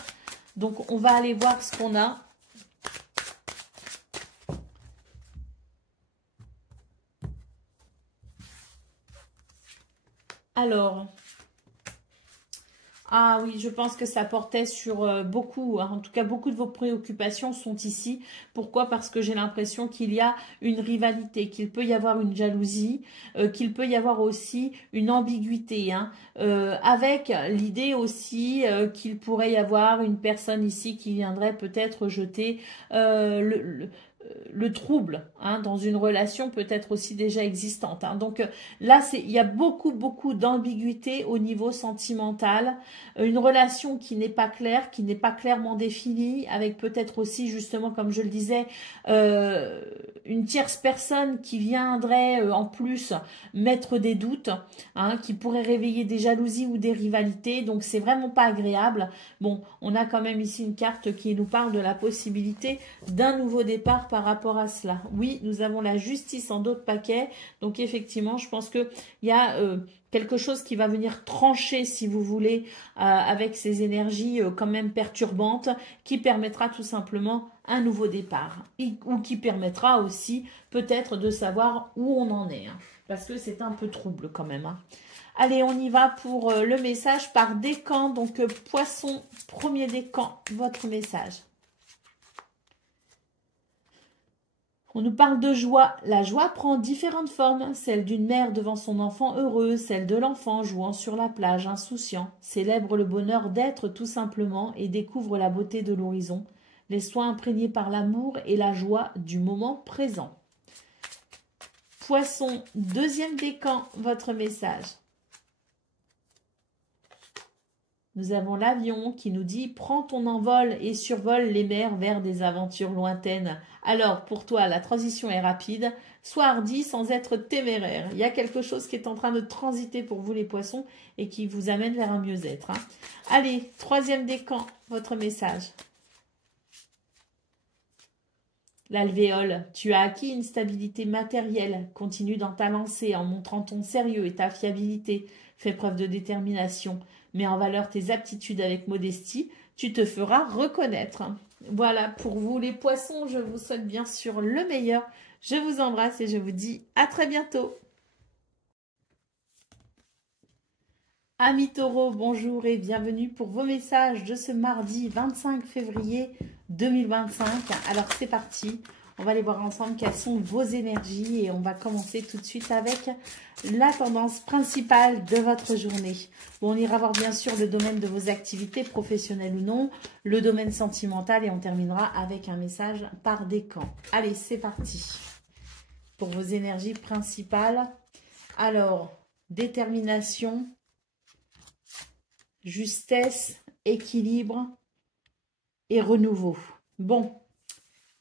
Donc, on va aller voir ce qu'on a. Alors, ah oui, je pense que ça portait sur beaucoup, en tout cas beaucoup de vos préoccupations sont ici. Pourquoi? Parce que j'ai l'impression qu'il y a une rivalité, qu'il peut y avoir une jalousie, qu'il peut y avoir aussi une ambiguïté, avec l'idée aussi qu'il pourrait y avoir une personne ici qui viendrait peut-être jeter le trouble dans une relation peut-être aussi déjà existante. Donc là, il y a beaucoup d'ambiguïté au niveau sentimental. Une relation qui n'est pas claire, qui n'est pas clairement définie, avec peut-être aussi, justement, comme je le disais, une tierce personne qui viendrait en plus mettre des doutes, qui pourrait réveiller des jalousies ou des rivalités. Donc, c'est vraiment pas agréable. Bon, on a quand même ici une carte qui nous parle de la possibilité d'un nouveau départ par rapport à cela. Oui, nous avons la justice en d'autres paquets. Donc, effectivement, je pense qu'il y a quelque chose qui va venir trancher, si vous voulez, avec ces énergies quand même perturbantes, qui permettra tout simplement un nouveau départ, ou qui permettra aussi peut-être de savoir où on en est, parce que c'est un peu trouble quand même. Allez, on y va pour le message par décan. Donc, poisson, premier décan, votre message. On nous parle de joie. La joie prend différentes formes. Celle d'une mère devant son enfant heureux, celle de l'enfant jouant sur la plage, insouciant. Célèbre le bonheur d'être tout simplement et découvre la beauté de l'horizon. Laisse-toi imprégner par l'amour et la joie du moment présent. Poisson, deuxième décan, votre message. Nous avons l'avion qui nous dit « Prends ton envol et survole les mers vers des aventures lointaines. » Alors, pour toi, la transition est rapide. Sois hardi sans être téméraire. Il y a quelque chose qui est en train de transiter pour vous, les poissons, et qui vous amène vers un mieux-être. Allez, troisième décan, votre message. L'alvéole, tu as acquis une stabilité matérielle. Continue dans ta lancée en montrant ton sérieux et ta fiabilité. Fais preuve de détermination. Mets en valeur tes aptitudes avec modestie. Tu te feras reconnaître. Voilà pour vous les poissons. Je vous souhaite bien sûr le meilleur. Je vous embrasse et je vous dis à très bientôt. Amis taureaux, bonjour et bienvenue pour vos messages de ce mardi 25 février 2025. Alors c'est parti, on va aller voir ensemble quelles sont vos énergies et on va commencer tout de suite avec la tendance principale de votre journée. Bon, on ira voir bien sûr le domaine de vos activités professionnelles ou non, le domaine sentimental et on terminera avec un message par décan. Allez, c'est parti pour vos énergies principales. Alors, détermination, justesse, équilibre et renouveau. Bon,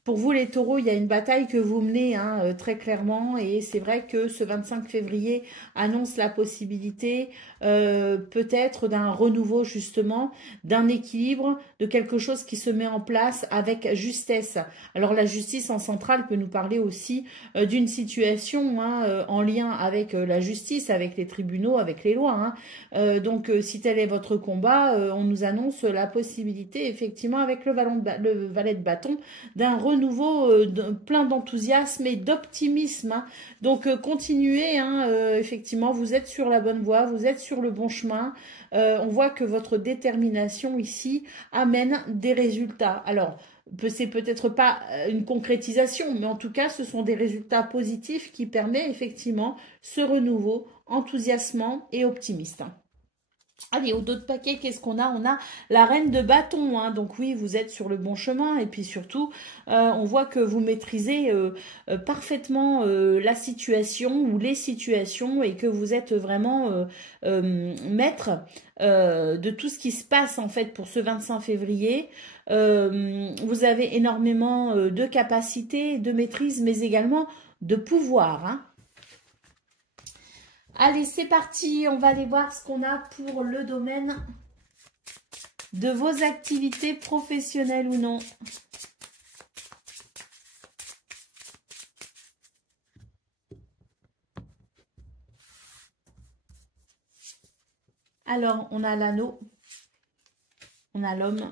pour vous les taureaux, il y a une bataille que vous menez très clairement et c'est vrai que ce 25 février annonce la possibilité peut-être d'un renouveau justement, d'un équilibre, de quelque chose qui se met en place avec justesse. Alors la justice en centrale peut nous parler aussi d'une situation en lien avec la justice, avec les tribunaux, avec les lois. Donc si tel est votre combat, on nous annonce la possibilité effectivement avec le valet de bâton d'un renouveau plein d'enthousiasme et d'optimisme. Donc continuez, effectivement, vous êtes sur la bonne voie, vous êtes sur le bon chemin. On voit que votre détermination ici amène des résultats. Alors, c'est peut-être pas une concrétisation, mais en tout cas, ce sont des résultats positifs qui permettent effectivement ce renouveau enthousiasmant et optimiste. Allez, au dos de paquet, qu'est-ce qu'on a? On a la reine de bâton, hein. Donc oui, vous êtes sur le bon chemin. Et puis surtout, on voit que vous maîtrisez parfaitement la situation ou les situations et que vous êtes vraiment maître de tout ce qui se passe en fait pour ce 25 février. Vous avez énormément de capacités, de maîtrise, mais également de pouvoir, hein. Allez, c'est parti, on va aller voir ce qu'on a pour le domaine de vos activités professionnelles ou non. Alors, on a l'anneau, on a l'homme.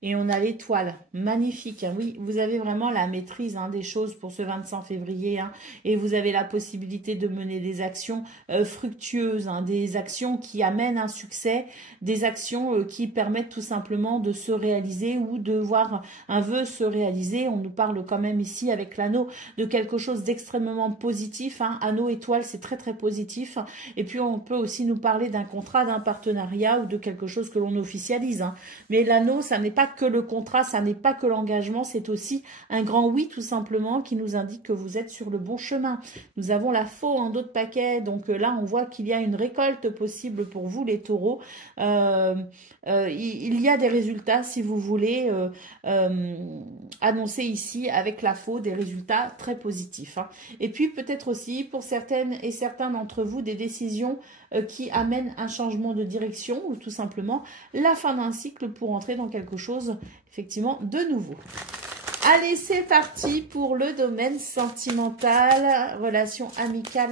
Et on a l'étoile, magnifique, hein. Oui, vous avez vraiment la maîtrise hein, des choses pour ce 25 février. Hein, et vous avez la possibilité de mener des actions fructueuses, hein, des actions qui amènent un succès, des actions qui permettent tout simplement de se réaliser ou de voir un vœu se réaliser. On nous parle quand même ici avec l'anneau de quelque chose d'extrêmement positif. Hein. Anneau, étoile, c'est très très positif. Et puis on peut aussi nous parler d'un contrat, d'un partenariat ou de quelque chose que l'on officialise. Hein. Mais l'anneau, ça n'est pas que le contrat, ça n'est pas que l'engagement, c'est aussi un grand oui tout simplement qui nous indique que vous êtes sur le bon chemin. Nous avons la faux en dos de paquet, donc là on voit qu'il y a une récolte possible pour vous les taureaux. Il y a des résultats si vous voulez annoncer ici avec la faux des résultats très positifs. Hein. Et puis peut-être aussi pour certaines et certains d'entre vous des décisions qui amènent un changement de direction ou tout simplement la fin d'un cycle pour entrer dans quelque chose effectivement de nouveau. Allez, c'est parti pour le domaine sentimental, relation amicale,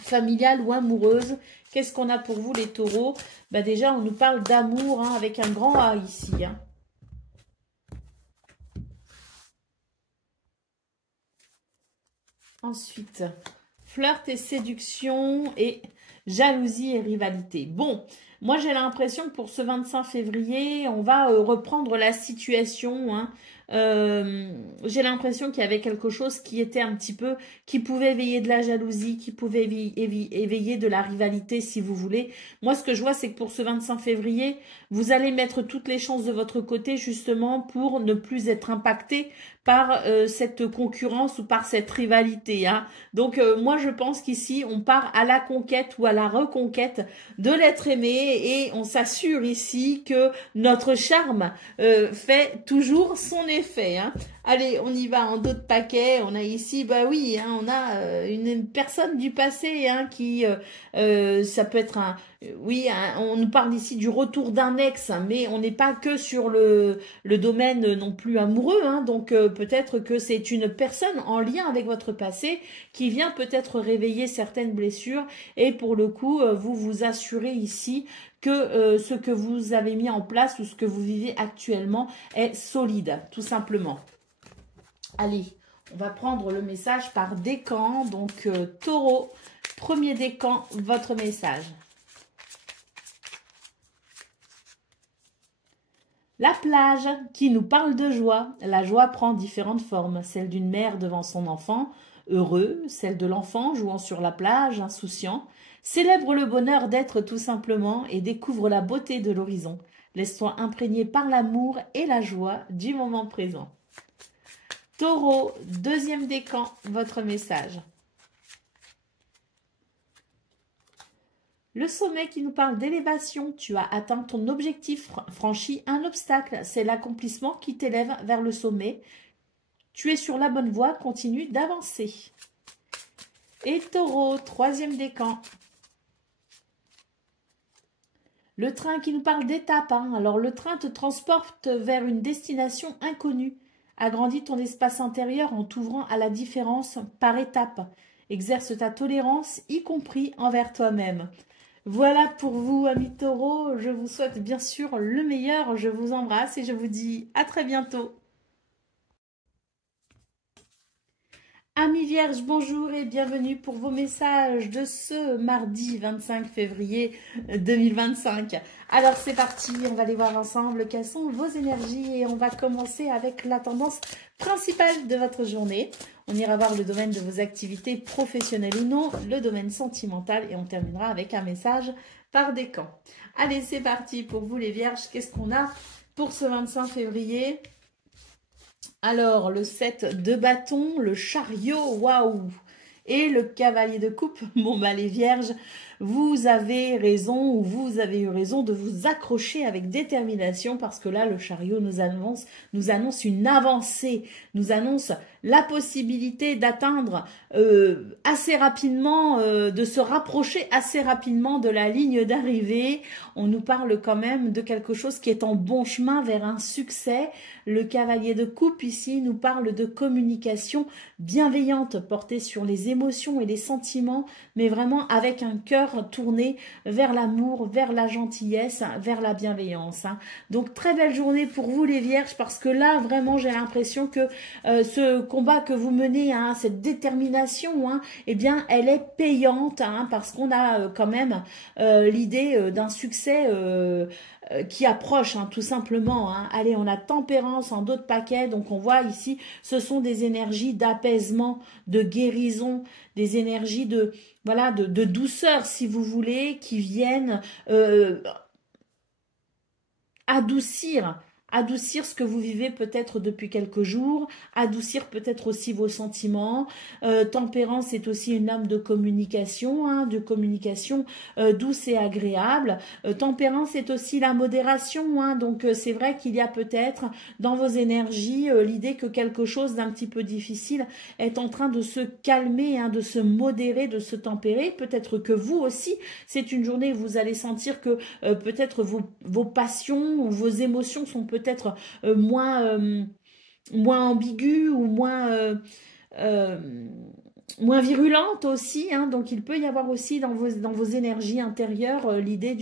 familiale ou amoureuse. Qu'est-ce qu'on a pour vous les taureaux? Bah déjà, on nous parle d'amour hein, avec un grand A ici. Hein. Ensuite, flirt et séduction et jalousie et rivalité. Bon, moi j'ai l'impression que pour ce 25 février, on va reprendre la situation. Hein. J'ai l'impression qu'il y avait quelque chose qui était un petit peu, qui pouvait éveiller de la jalousie, qui pouvait éveiller de la rivalité si vous voulez. Moi ce que je vois c'est que pour ce 25 février, vous allez mettre toutes les chances de votre côté justement pour ne plus être impacté par cette concurrence ou par cette rivalité. Hein. Donc moi je pense qu'ici on part à la conquête ou à la reconquête de l'être aimé et on s'assure ici que notre charme fait toujours son effet. Hein. Allez, on y va en dos de paquet. On a ici, bah oui, hein, on a une personne du passé hein, qui, ça peut être un, oui, on nous parle ici du retour d'un ex, mais on n'est pas que sur le domaine non plus amoureux. Hein, donc peut-être que c'est une personne en lien avec votre passé qui vient peut-être réveiller certaines blessures et pour le coup, vous vous assurez ici que ce que vous avez mis en place ou ce que vous vivez actuellement est solide, tout simplement. Allez, on va prendre le message par décan. Donc, taureau, premier décan, votre message. La plage qui nous parle de joie. La joie prend différentes formes. Celle d'une mère devant son enfant, heureux. Celle de l'enfant jouant sur la plage, insouciant. Célèbre le bonheur d'être tout simplement et découvre la beauté de l'horizon. Laisse-toi imprégner par l'amour et la joie du moment présent. Taureau, deuxième décan, votre message. Le sommet qui nous parle d'élévation. Tu as atteint ton objectif, franchi un obstacle. C'est l'accomplissement qui t'élève vers le sommet. Tu es sur la bonne voie, continue d'avancer. Et Taureau, troisième décan. Le train qui nous parle d'étape. Hein. Alors le train te transporte vers une destination inconnue. Agrandis ton espace intérieur en t'ouvrant à la différence par étapes. Exerce ta tolérance, y compris envers toi-même. Voilà pour vous, amis taureaux. Je vous souhaite bien sûr le meilleur. Je vous embrasse et je vous dis à très bientôt. Amis vierges, bonjour et bienvenue pour vos messages de ce mardi 25 février 2025. Alors c'est parti, on va aller voir ensemble quelles sont vos énergies et on va commencer avec la tendance principale de votre journée. On ira voir le domaine de vos activités professionnelles ou non, le domaine sentimental et on terminera avec un message par décan. Allez, c'est parti pour vous les vierges. Qu'est-ce qu'on a pour ce 25 février? Alors, le 7 de bâton, le chariot, waouh! Et le cavalier de coupe. Bon, bah les vierges, vous avez raison ou vous avez eu raison de vous accrocher avec détermination parce que là, le chariot nous annonce une avancée, nous annonce la possibilité d'atteindre assez rapidement, de se rapprocher assez rapidement de la ligne d'arrivée. On nous parle quand même de quelque chose qui est en bon chemin vers un succès. Le cavalier de coupe ici nous parle de communication bienveillante portée sur les émotions et les sentiments, mais vraiment avec un cœur tourné vers l'amour, vers la gentillesse, vers la bienveillance. Donc très belle journée pour vous les vierges parce que là vraiment j'ai l'impression que ce combat que vous menez, cette détermination, eh bien elle est payante parce qu'on a quand même l'idée d'un succès qui approche tout simplement. Allez, on a tempérance en d'autres paquets, donc on voit ici, ce sont des énergies d'apaisement, de guérison, des énergies de voilà de douceur si vous voulez, qui viennent adoucir ce que vous vivez peut-être depuis quelques jours, adoucir peut-être aussi vos sentiments. Tempérance est aussi une âme de communication, douce et agréable. Tempérance est aussi la modération, donc c'est vrai qu'il y a peut-être dans vos énergies l'idée que quelque chose d'un petit peu difficile est en train de se calmer, de se modérer, de se tempérer. Peut-être que vous aussi, c'est une journée où vous allez sentir que peut-être vos passions ou vos émotions sont peut-être moins ambiguës ou moins virulentes aussi. Donc il peut y avoir aussi dans vos énergies intérieures l'idée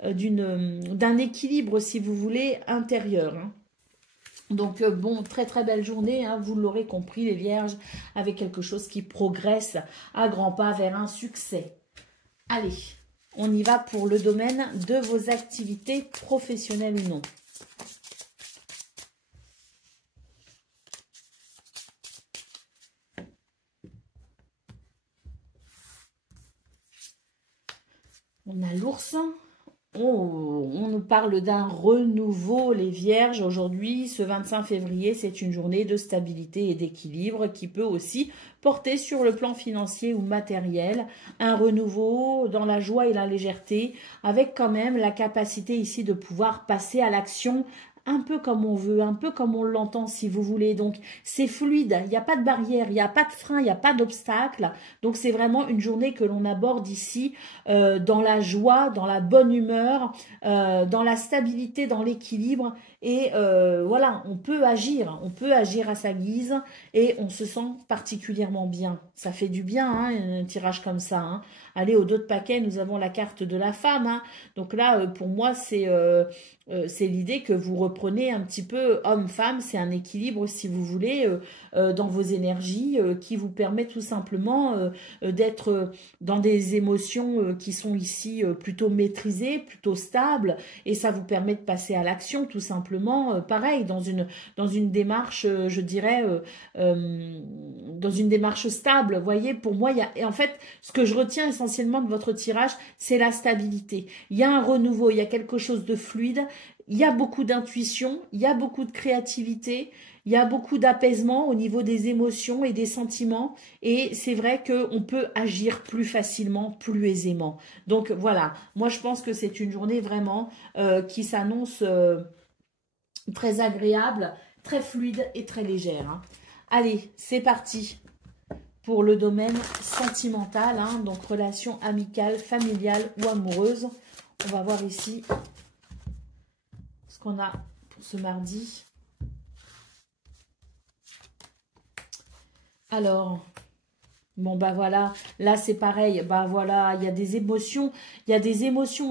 d'un équilibre, si vous voulez, intérieur. Donc bon, très très belle journée, vous l'aurez compris les vierges, avec quelque chose qui progresse à grands pas vers un succès. Allez, on y va pour le domaine de vos activités professionnelles ou non. On a l'ours. On nous parle d'un renouveau, les vierges. Aujourd'hui, ce 25 février, c'est une journée de stabilité et d'équilibre qui peut aussi porter sur le plan financier ou matériel. Un renouveau dans la joie et la légèreté, avec quand même la capacité ici de pouvoir passer à l'action un peu comme on veut, un peu comme on l'entend si vous voulez. Donc c'est fluide, il n'y a pas de barrière, il n'y a pas de frein, il n'y a pas d'obstacle. Donc c'est vraiment une journée que l'on aborde ici dans la joie, dans la bonne humeur, dans la stabilité, dans l'équilibre. Et voilà, on peut agir à sa guise et on se sent particulièrement bien. Ça fait du bien, un tirage comme ça. Allez, au dos de paquet, nous avons la carte de la femme. Donc là, pour moi, c'est l'idée que vous reprenez un petit peu homme-femme. C'est un équilibre, si vous voulez, dans vos énergies qui vous permet tout simplement d'être dans des émotions qui sont ici plutôt maîtrisées, plutôt stables. Et ça vous permet de passer à l'action, tout simplement. Pareil, dans une démarche, je dirais, dans une démarche stable. Vous voyez, pour moi, et en fait, ce que je retiens essentiellement de votre tirage, c'est la stabilité. Il y a un renouveau, il y a quelque chose de fluide, il y a beaucoup d'intuition, il y a beaucoup de créativité, il y a beaucoup d'apaisement au niveau des émotions et des sentiments. Et c'est vrai qu'on peut agir plus facilement, plus aisément. Donc voilà, moi je pense que c'est une journée vraiment qui s'annonce très agréable, très fluide et très légère. Allez, c'est parti pour le domaine sentimental, donc relation amicale, familiale ou amoureuse. On va voir ici ce qu'on a pour ce mardi. Alors, bon bah voilà, là c'est pareil, bah voilà, il y a des émotions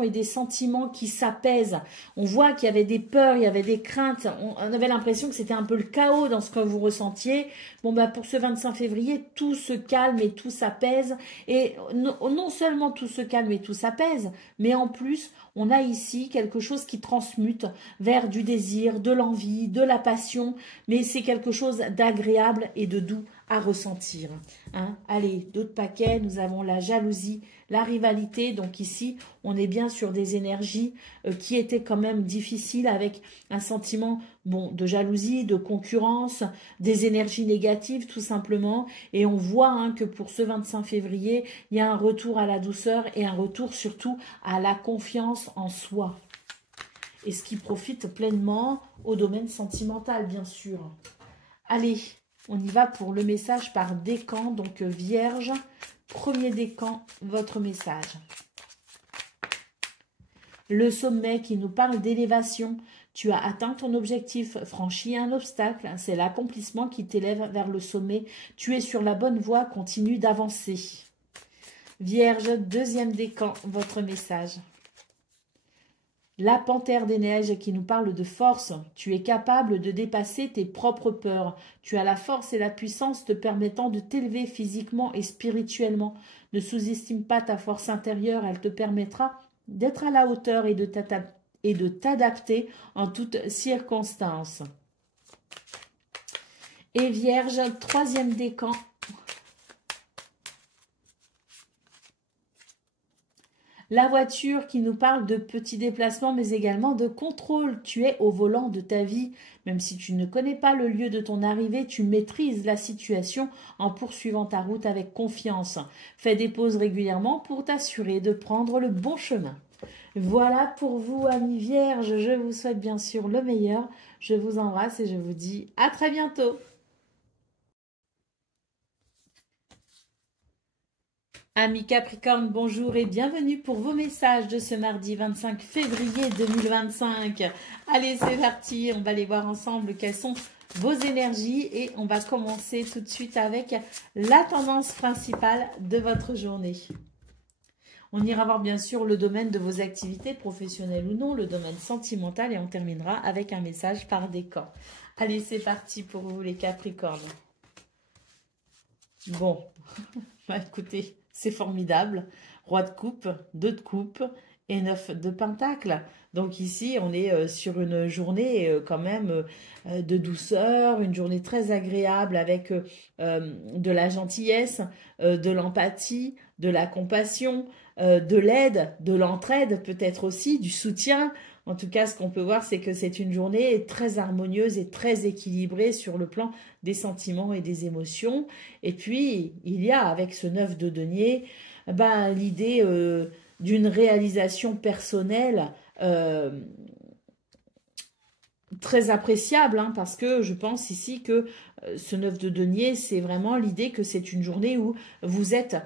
et des sentiments qui s'apaisent. On voit qu'il y avait des peurs, il y avait des craintes, on avait l'impression que c'était un peu le chaos dans ce que vous ressentiez. Bon bah pour ce 25 février, tout se calme et tout s'apaise. Et non seulement tout se calme et tout s'apaise, mais en plus on a ici quelque chose qui transmute vers du désir, de l'envie, de la passion, mais c'est quelque chose d'agréable et de doux à ressentir. Hein. Allez, d'autres paquets, nous avons la jalousie, la rivalité. Donc ici, on est bien sur des énergies qui étaient quand même difficiles avec un sentiment de jalousie, de concurrence, des énergies négatives tout simplement. Et on voit que pour ce 25 février, il y a un retour à la douceur et un retour surtout à la confiance en soi. Et ce qui profite pleinement au domaine sentimental, bien sûr. Allez, on y va pour le message par décan, donc Vierge, premier décan, votre message. Le sommet qui nous parle d'élévation. Tu as atteint ton objectif, franchi un obstacle, c'est l'accomplissement qui t'élève vers le sommet. Tu es sur la bonne voie, continue d'avancer. Vierge, deuxième décan, votre message. La panthère des neiges qui nous parle de force. Tu es capable de dépasser tes propres peurs. Tu as la force et la puissance te permettant de t'élever physiquement et spirituellement. Ne sous-estime pas ta force intérieure, elle te permettra d'être à la hauteur et de t'adapter en toutes circonstances. Et Vierge, troisième décan. La voiture qui nous parle de petits déplacements, mais également de contrôle. Tu es au volant de ta vie. Même si tu ne connais pas le lieu de ton arrivée, tu maîtrises la situation en poursuivant ta route avec confiance. Fais des pauses régulièrement pour t'assurer de prendre le bon chemin. Voilà pour vous, amis vierges. Je vous souhaite bien sûr le meilleur. Je vous embrasse et je vous dis à très bientôt. Amis Capricorne, bonjour et bienvenue pour vos messages de ce mardi 25 février 2025. Allez, c'est parti, on va aller voir ensemble quelles sont vos énergies et on va commencer tout de suite avec la tendance principale de votre journée. On ira voir bien sûr le domaine de vos activités professionnelles ou non, le domaine sentimental et on terminera avec un message par décan. Allez, c'est parti pour vous les Capricornes. Bon, écoutez... C'est formidable. Roi de coupe, 2 de coupe et 9 de pentacle. Donc ici, on est sur une journée quand même de douceur, une journée très agréable avec de la gentillesse, de l'empathie, de la compassion, de l'aide, de l'entraide peut-être aussi, du soutien. En tout cas, ce qu'on peut voir, c'est que c'est une journée très harmonieuse et très équilibrée sur le plan des sentiments et des émotions. Et puis, il y a avec ce 9 de denier, l'idée d'une réalisation personnelle très appréciable, parce que je pense ici que ce 9 de denier, c'est vraiment l'idée que c'est une journée où vous êtes...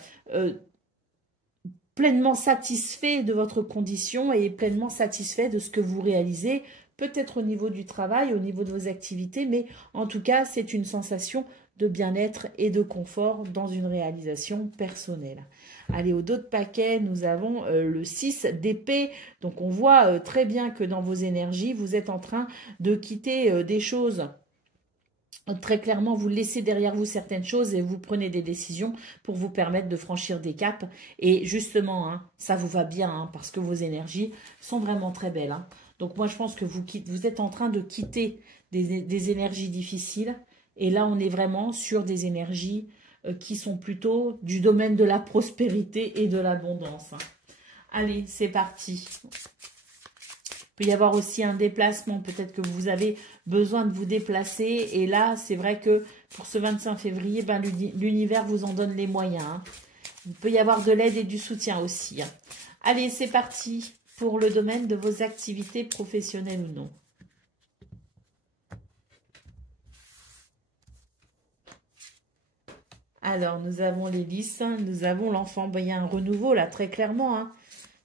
pleinement satisfait de votre condition et pleinement satisfait de ce que vous réalisez, peut-être au niveau du travail, au niveau de vos activités, mais en tout cas, c'est une sensation de bien-être et de confort dans une réalisation personnelle. Allez, au dos de paquet, nous avons le 6 d'épée. Donc, on voit très bien que dans vos énergies, vous êtes en train de quitter des choses. Très clairement, vous laissez derrière vous certaines choses et vous prenez des décisions pour vous permettre de franchir des caps. Et justement, ça vous va bien parce que vos énergies sont vraiment très belles. Donc moi, je pense que vous êtes en train de quitter des énergies difficiles. Et là, on est vraiment sur des énergies qui sont plutôt du domaine de la prospérité et de l'abondance. Allez, c'est parti. Il peut y avoir aussi un déplacement, peut-être que vous avez besoin de vous déplacer. Et là, c'est vrai que pour ce 25 février, l'univers vous en donne les moyens. Il peut y avoir de l'aide et du soutien aussi. Allez, c'est parti pour le domaine de vos activités professionnelles ou non. Alors, nous avons les lys, nous avons l'enfant. Il y a un renouveau là, très clairement.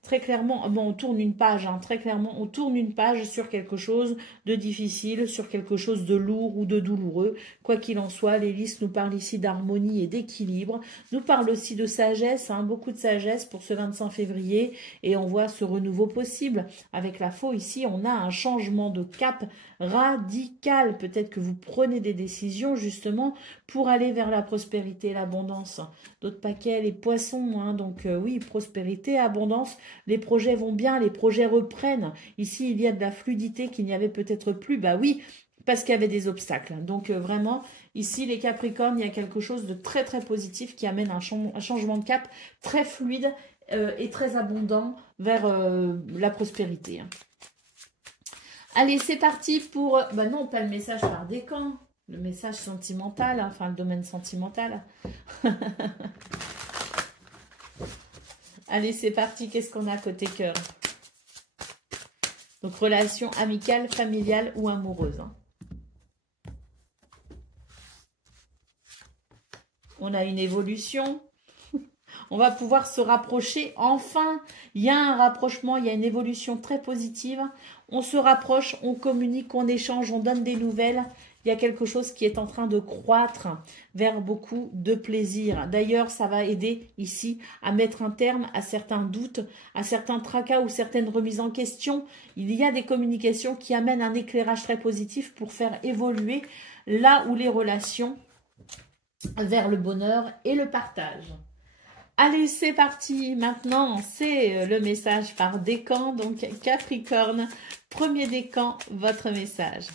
Très clairement, on tourne une page, très clairement, on tourne une page sur quelque chose de difficile, sur quelque chose de lourd ou de douloureux. Quoi qu'il en soit, les lys nous parlent ici d'harmonie et d'équilibre, nous parlent aussi de sagesse, beaucoup de sagesse pour ce 25 février, et on voit ce renouveau possible. Avec la faux, ici, on a un changement de cap radical. Peut-être que vous prenez des décisions, justement, pour aller vers la prospérité et l'abondance. D'autres paquets, les poissons, donc oui, prospérité, abondance. Les projets vont bien, les projets reprennent. Ici, il y a de la fluidité qu'il n'y avait peut-être plus. Oui, parce qu'il y avait des obstacles. Donc vraiment, ici, les Capricornes, il y a quelque chose de très très positif qui amène un changement de cap très fluide et très abondant vers la prospérité. Allez, c'est parti pour... Bah non, pas le message par décan, le message sentimental, enfin le domaine sentimental. Allez, c'est parti, qu'est-ce qu'on a côté cœur? Donc, relation amicale, familiale ou amoureuse. Hein. On a une évolution. On va pouvoir se rapprocher. Enfin, il y a un rapprochement, il y a une évolution très positive. On se rapproche, on communique, on échange, on donne des nouvelles. Il y a quelque chose qui est en train de croître vers beaucoup de plaisir. D'ailleurs, ça va aider ici à mettre un terme à certains doutes, à certains tracas ou certaines remises en question. Il y a des communications qui amènent un éclairage très positif pour faire évoluer là où les relations vers le bonheur et le partage. Allez, c'est parti. Maintenant, c'est le message par décan. Donc, Capricorne, premier décan, votre message.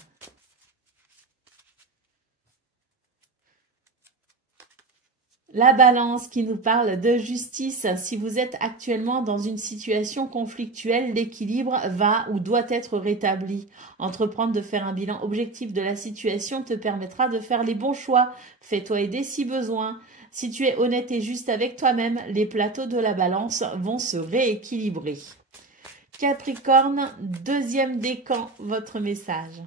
La balance qui nous parle de justice. Si vous êtes actuellement dans une situation conflictuelle, l'équilibre va ou doit être rétabli. Entreprendre de faire un bilan objectif de la situation te permettra de faire les bons choix. Fais-toi aider si besoin. Si tu es honnête et juste avec toi-même, les plateaux de la balance vont se rééquilibrer. Capricorne, deuxième décan, votre message.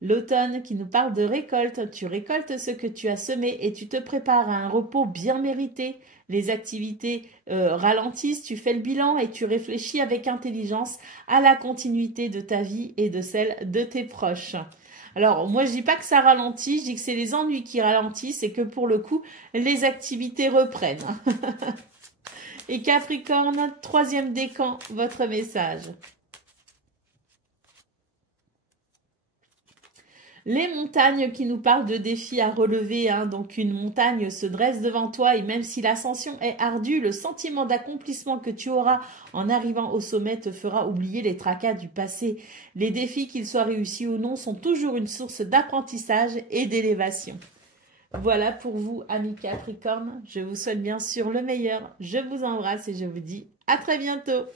L'automne qui nous parle de récolte. Tu récoltes ce que tu as semé et tu te prépares à un repos bien mérité. Les activités ralentissent, tu fais le bilan et tu réfléchis avec intelligence à la continuité de ta vie et de celle de tes proches. Alors, moi, je dis pas que ça ralentit, je dis que c'est les ennuis qui ralentissent et que pour le coup, les activités reprennent. Et Capricorne, troisième décan, votre message. Les montagnes qui nous parlent de défis à relever, hein, donc une montagne se dresse devant toi et même si l'ascension est ardue, le sentiment d'accomplissement que tu auras en arrivant au sommet te fera oublier les tracas du passé. Les défis, qu'ils soient réussis ou non, sont toujours une source d'apprentissage et d'élévation. Voilà pour vous, amis Capricorne. Je vous souhaite bien sûr le meilleur. Je vous embrasse et je vous dis à très bientôt.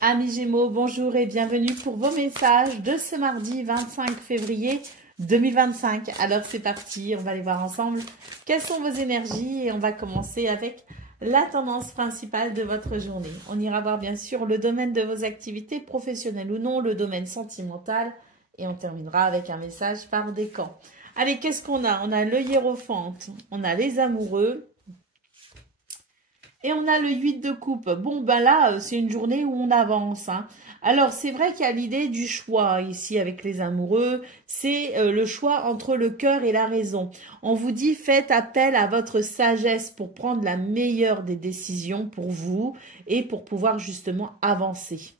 Amis Gémeaux, bonjour et bienvenue pour vos messages de ce mardi 25 février 2025. Alors c'est parti, on va aller voir ensemble quelles sont vos énergies et on va commencer avec la tendance principale de votre journée. On ira voir bien sûr le domaine de vos activités professionnelles ou non, le domaine sentimental et on terminera avec un message par décan. Allez, qu'est-ce qu'on a? On a le hiérophante, on a les amoureux. Et on a le 8 de coupe. Bon, ben là, c'est une journée où on avance. Hein. Alors, c'est vrai qu'il y a l'idée du choix ici avec les amoureux. C'est le choix entre le cœur et la raison. On vous dit, faites appel à votre sagesse pour prendre la meilleure des décisions pour vous et pour pouvoir justement avancer.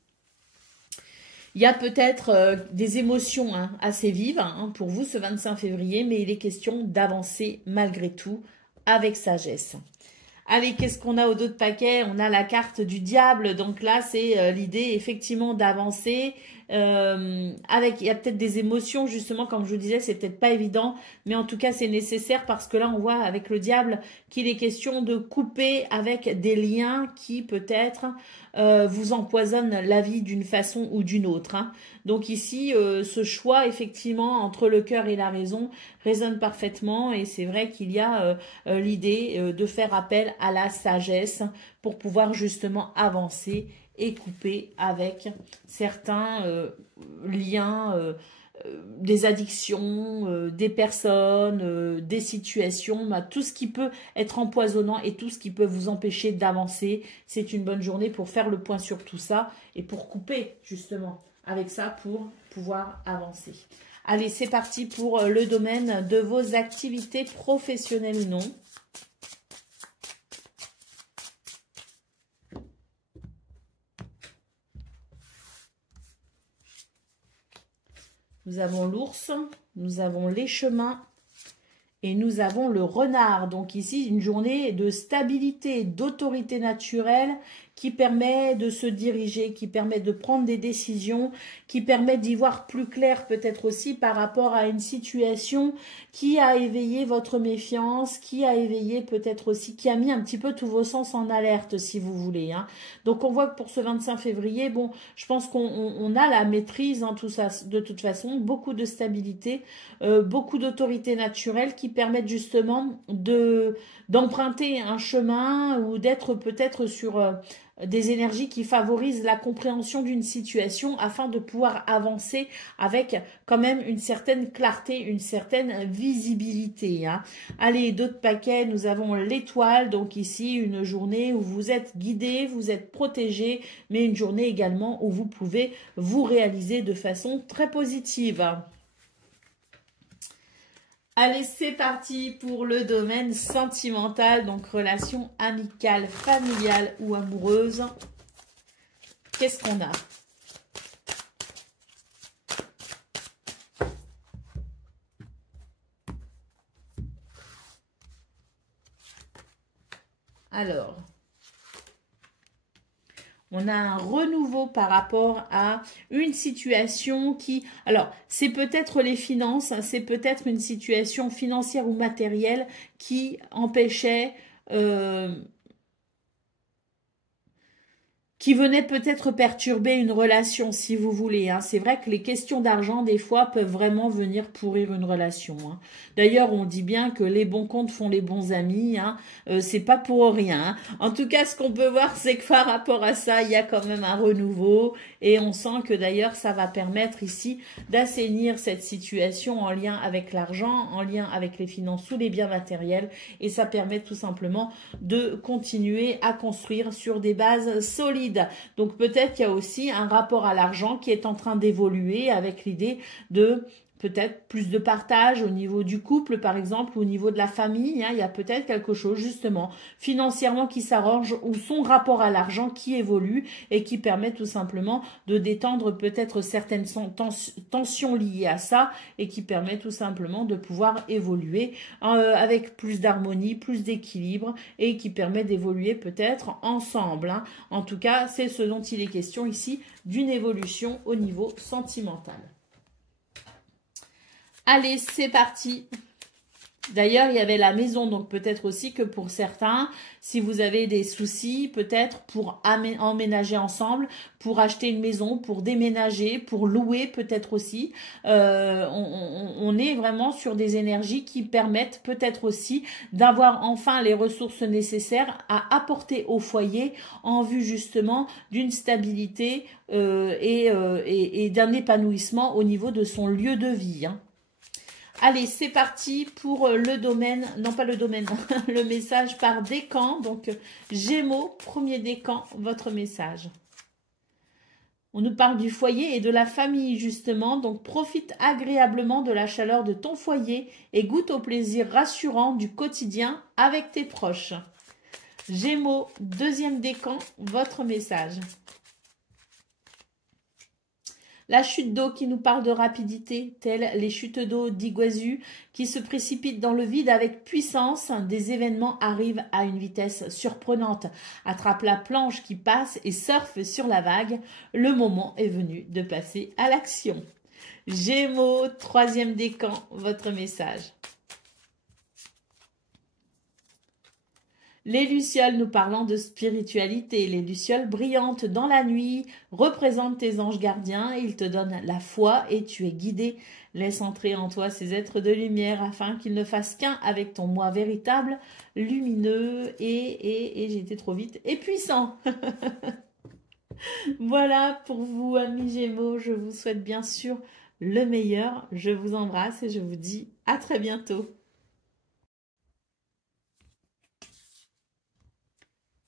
Il y a peut-être des émotions assez vives pour vous ce 25 février, mais il est question d'avancer malgré tout avec sagesse. Allez, qu'est-ce qu'on a au dos de paquet? On a la carte du diable. Donc là, c'est l'idée effectivement d'avancer. Il y a peut-être des émotions, justement, comme je vous disais, c'est peut-être pas évident. Mais en tout cas, c'est nécessaire parce que là, on voit avec le diable qu'il est question de couper avec des liens qui peut-être vous empoisonnent la vie d'une façon ou d'une autre. Hein. Donc ici, ce choix, effectivement, entre le cœur et la raison résonne parfaitement. Et c'est vrai qu'il y a l'idée de faire appel à la sagesse pour pouvoir justement avancer et couper avec certains liens, des addictions, des personnes, des situations, tout ce qui peut être empoisonnant et tout ce qui peut vous empêcher d'avancer. C'est une bonne journée pour faire le point sur tout ça et pour couper justement avec ça pour pouvoir avancer. Allez, c'est parti pour le domaine de vos activités professionnelles ou non. Nous avons l'ours, nous avons les chemins et nous avons le renard. Donc ici, une journée de stabilité, d'autorité naturelle qui permet de se diriger, qui permet de prendre des décisions, qui permet d'y voir plus clair peut-être aussi par rapport à une situation qui a éveillé votre méfiance, qui a éveillé peut-être aussi, qui a mis un petit peu tous vos sens en alerte si vous voulez. Hein. Donc on voit que pour ce 25 février, bon, je pense qu'on a la maîtrise, hein, tout ça, de toute façon, beaucoup de stabilité, beaucoup d'autorité naturelle qui permettent justement d'emprunter un chemin ou d'être peut-être sur des énergies qui favorisent la compréhension d'une situation afin de pouvoir avancer avec quand même une certaine clarté, une certaine visibilité. Hein. Allez, d'autres paquets, nous avons l'étoile, donc ici une journée où vous êtes guidé, vous êtes protégé, mais une journée également où vous pouvez vous réaliser de façon très positive. Allez, c'est parti pour le domaine sentimental, donc relation amicale, familiale ou amoureuse. Qu'est-ce qu'on a? Alors, on a un renouveau par rapport à une situation qui... Alors, c'est peut-être les finances, c'est peut-être une situation financière ou matérielle qui empêchait... qui venait peut-être perturber une relation, si vous voulez. Hein. C'est vrai que les questions d'argent, des fois, peuvent vraiment venir pourrir une relation. Hein. D'ailleurs, on dit bien que les bons comptes font les bons amis. Hein. C'est pas pour rien. Hein. En tout cas, ce qu'on peut voir, c'est que par rapport à ça, il y a quand même un renouveau. Et on sent que d'ailleurs, ça va permettre ici d'assainir cette situation en lien avec l'argent, en lien avec les finances ou les biens matériels. Et ça permet tout simplement de continuer à construire sur des bases solides. Donc peut-être qu'il y a aussi un rapport à l'argent qui est en train d'évoluer avec l'idée de peut-être plus de partage au niveau du couple, par exemple, ou au niveau de la famille. Hein, il y a peut-être quelque chose, justement, financièrement qui s'arrange ou son rapport à l'argent qui évolue et qui permet tout simplement de détendre peut-être certaines tensions liées à ça et qui permet tout simplement de pouvoir évoluer avec plus d'harmonie, plus d'équilibre et qui permet d'évoluer peut-être ensemble. Hein. En tout cas, c'est ce dont il est question ici, d'une évolution au niveau sentimental. Allez, c'est parti. D'ailleurs, il y avait la maison, donc peut-être aussi que pour certains, si vous avez des soucis, peut-être pour emménager ensemble, pour acheter une maison, pour déménager, pour louer peut-être aussi, on est vraiment sur des énergies qui permettent peut-être aussi d'avoir enfin les ressources nécessaires à apporter au foyer en vue justement d'une stabilité et d'un épanouissement au niveau de son lieu de vie. Hein. Allez, c'est parti pour le domaine, non pas le domaine, le message par décan. Donc, Gémeaux, premier décan, votre message. On nous parle du foyer et de la famille, justement. Donc, profite agréablement de la chaleur de ton foyer et goûte au plaisir rassurant du quotidien avec tes proches. Gémeaux, deuxième décan, votre message. La chute d'eau qui nous parle de rapidité, telles les chutes d'eau d'Iguazu qui se précipitent dans le vide avec puissance. Des événements arrivent à une vitesse surprenante. Attrape la planche qui passe et surfe sur la vague. Le moment est venu de passer à l'action. Gémeaux, troisième décan, votre message. Les lucioles, nous parlons de spiritualité. Les lucioles brillantes dans la nuit représentent tes anges gardiens. Ils te donnent la foi et tu es guidé. Laisse entrer en toi ces êtres de lumière afin qu'ils ne fassent qu'un avec ton moi véritable, lumineux et j'ai été trop vite, et puissant. Voilà pour vous, amis Gémeaux. Je vous souhaite bien sûr le meilleur. Je vous embrasse et je vous dis à très bientôt.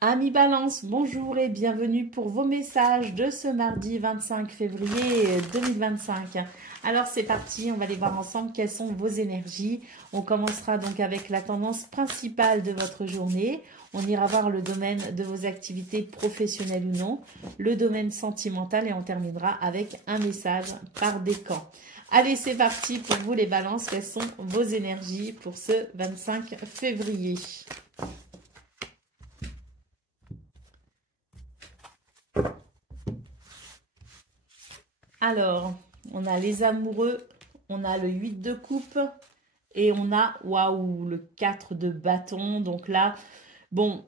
Amis Balance, bonjour et bienvenue pour vos messages de ce mardi 25 février 2025. Alors c'est parti, on va aller voir ensemble quelles sont vos énergies. On commencera donc avec la tendance principale de votre journée. On ira voir le domaine de vos activités professionnelles ou non, le domaine sentimental et on terminera avec un message par décan. Allez, c'est parti pour vous les balances. Quelles sont vos énergies pour ce 25 février ? Alors, on a les amoureux, on a le 8 de coupe et on a, waouh, le 4 de bâton. Donc là, bon,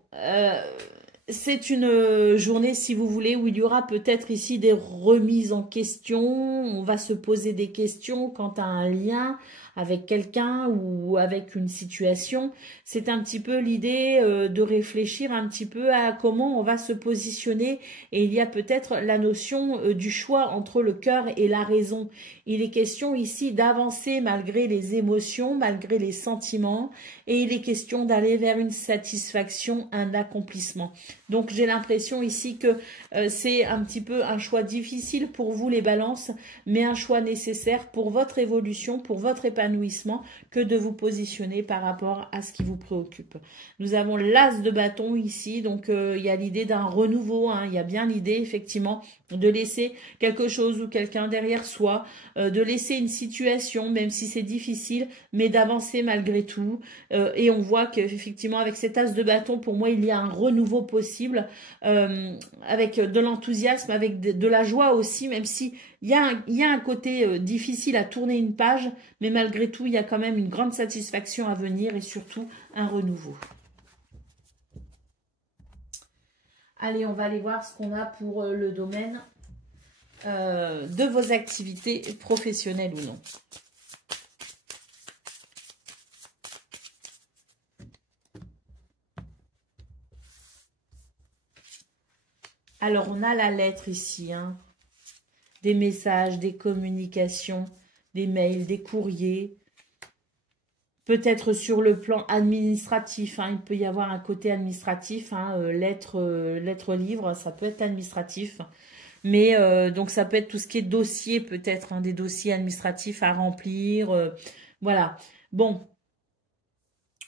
c'est une journée, si vous voulez, où il y aura peut-être ici des remises en question. On va se poser des questions quant à un lien avec quelqu'un ou avec une situation. C'est un petit peu l'idée de réfléchir un petit peu à comment on va se positionner. Et il y a peut-être la notion du choix entre le cœur et la raison. Il est question ici d'avancer malgré les émotions, malgré les sentiments. Et il est question d'aller vers une satisfaction, un accomplissement. Donc j'ai l'impression ici que c'est un petit peu un choix difficile pour vous les balances, mais un choix nécessaire pour votre évolution, pour votre épanouissement, que de vous positionner par rapport à ce qui vous préoccupe. Nous avons l'as de bâton ici, donc il y a l'idée d'un renouveau, hein, il y a bien l'idée effectivement de laisser quelque chose ou quelqu'un derrière soi, de laisser une situation, même si c'est difficile, mais d'avancer malgré tout. Et on voit qu'effectivement, avec cet as de bâton, pour moi, il y a un renouveau possible, avec de l'enthousiasme, avec de la joie aussi, même si il y a un côté difficile à tourner une page, mais malgré tout, il y a quand même une grande satisfaction à venir et surtout un renouveau. Allez, on va aller voir ce qu'on a pour le domaine de vos activités professionnelles ou non. Alors, on a la lettre ici, hein. Des messages, des communications, des mails, des courriers. Peut-être sur le plan administratif, hein, il peut y avoir un côté administratif, hein, lettre, livre, ça peut être administratif. Mais donc ça peut être tout ce qui est dossier peut-être, hein, des dossiers administratifs à remplir. Voilà. Bon,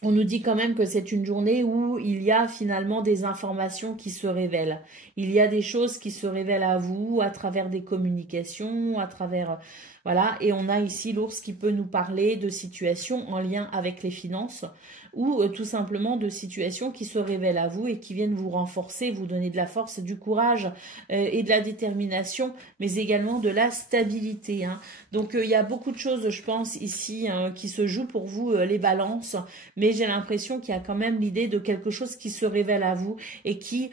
on nous dit quand même que c'est une journée où il y a finalement des informations qui se révèlent. Il y a des choses qui se révèlent à vous à travers des communications, à travers... Voilà, et on a ici l'ours qui peut nous parler de situations en lien avec les finances ou tout simplement de situations qui se révèlent à vous et qui viennent vous renforcer, vous donner de la force, du courage et de la détermination, mais également de la stabilité, hein. Donc il y a beaucoup de choses, je pense, ici hein, qui se jouent pour vous, les balances, mais j'ai l'impression qu'il y a quand même l'idée de quelque chose qui se révèle à vous et qui...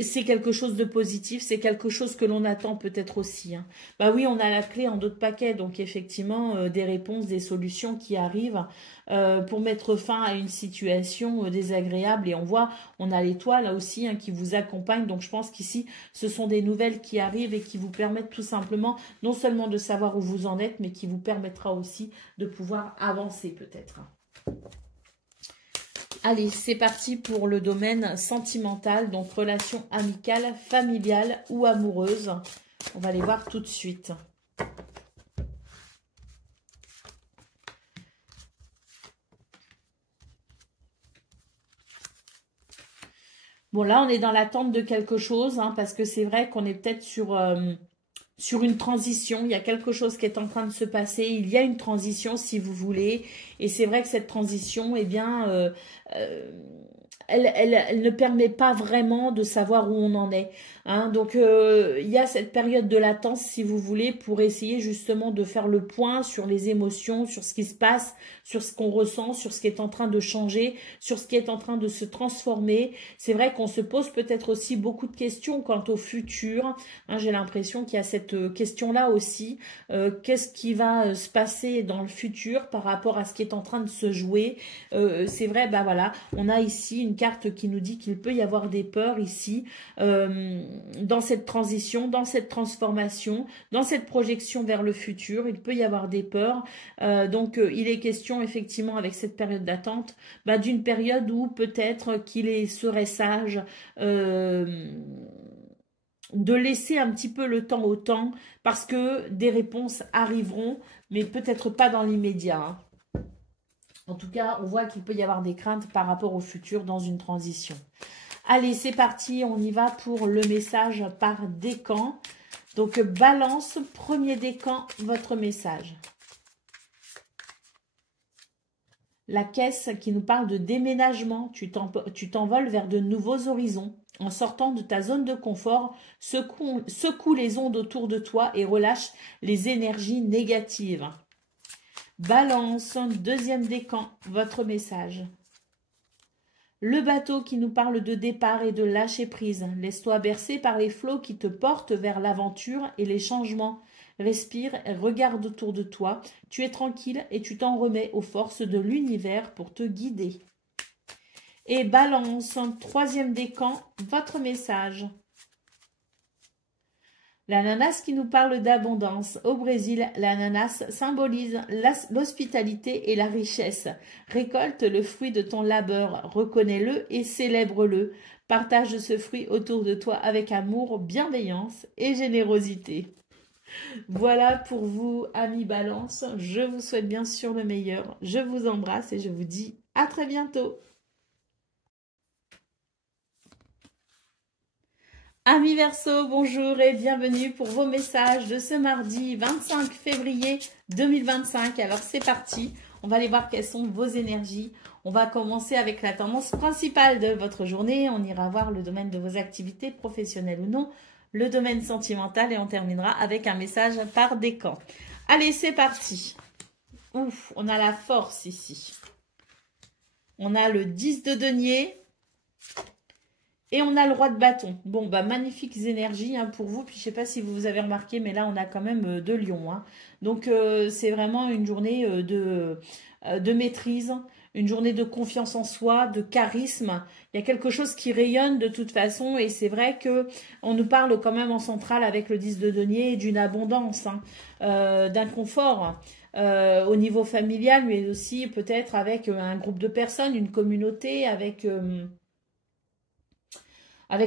c'est quelque chose de positif, c'est quelque chose que l'on attend peut-être aussi, hein. Bah oui, on a la clé en d'autres paquets, donc effectivement, des réponses, des solutions qui arrivent pour mettre fin à une situation désagréable. Et on voit, on a l'étoile là aussi hein, qui vous accompagne. Donc je pense qu'ici, ce sont des nouvelles qui arrivent et qui vous permettent tout simplement, non seulement de savoir où vous en êtes, mais qui vous permettra aussi de pouvoir avancer peut-être. Allez, c'est parti pour le domaine sentimental, donc relation amicale, familiale ou amoureuse. On va les voir tout de suite. Bon, là, on est dans l'attente de quelque chose, hein, parce que c'est vrai qu'on est peut-être sur une transition. Il y a quelque chose qui est en train de se passer. Il y a une transition, si vous voulez. Et c'est vrai que cette transition, eh bien... elle ne permet pas vraiment de savoir où on en est, hein. Donc, il y a cette période de latence, si vous voulez, pour essayer justement de faire le point sur les émotions, sur ce qui se passe, sur ce qu'on ressent, sur ce qui est en train de changer, sur ce qui est en train de se transformer. C'est vrai qu'on se pose peut-être aussi beaucoup de questions quant au futur, hein. J'ai l'impression qu'il y a cette question-là aussi. Qu'est-ce qui va se passer dans le futur par rapport à ce qui est en train de se jouer? C'est vrai, bah voilà, on a ici une carte qui nous dit qu'il peut y avoir des peurs ici, dans cette transition, dans cette transformation, dans cette projection vers le futur. Il peut y avoir des peurs. Donc, il est question effectivement avec cette période d'attente, bah, d'une période où peut-être qu'il serait sage de laisser un petit peu le temps au temps parce que des réponses arriveront, mais peut-être pas dans l'immédiat, hein. En tout cas, on voit qu'il peut y avoir des craintes par rapport au futur dans une transition. Allez, c'est parti, on y va pour le message par décan. Donc, balance, premier décan, votre message. La caisse qui nous parle de déménagement, tu t'envoles vers de nouveaux horizons. En sortant de ta zone de confort, secoue les ondes autour de toi et relâche les énergies négatives. Balance, deuxième décan, votre message. Le bateau qui nous parle de départ et de lâcher prise. Laisse-toi bercer par les flots qui te portent vers l'aventure et les changements. Respire et regarde autour de toi. Tu es tranquille et tu t'en remets aux forces de l'univers pour te guider. Et balance, troisième décan, votre message. L'ananas qui nous parle d'abondance. Au Brésil, l'ananas symbolise l'hospitalité et la richesse. Récolte le fruit de ton labeur, reconnais-le et célèbre-le. Partage ce fruit autour de toi avec amour, bienveillance et générosité. Voilà pour vous, amis Balance. Je vous souhaite bien sûr le meilleur. Je vous embrasse et je vous dis à très bientôt. Amis Verseau, bonjour et bienvenue pour vos messages de ce mardi 25 février 2025. Alors c'est parti, on va aller voir quelles sont vos énergies. On va commencer avec la tendance principale de votre journée. On ira voir le domaine de vos activités professionnelles ou non, le domaine sentimental et on terminera avec un message par décan. Allez, c'est parti. Ouf, on a la force ici. On a le 10 de denier. Et on a le roi de bâton. Bon, bah magnifiques énergies hein, pour vous. Puis je sais pas si vous avez remarqué, mais là on a quand même deux lions. Hein. Donc c'est vraiment une journée de maîtrise, une journée de confiance en soi, de charisme. Il y a quelque chose qui rayonne de toute façon. Et c'est vrai que on nous parle quand même en centrale avec le 10 de denier d'une abondance, hein, d'un confort. Au niveau familial, mais aussi peut-être avec un groupe de personnes, une communauté, avec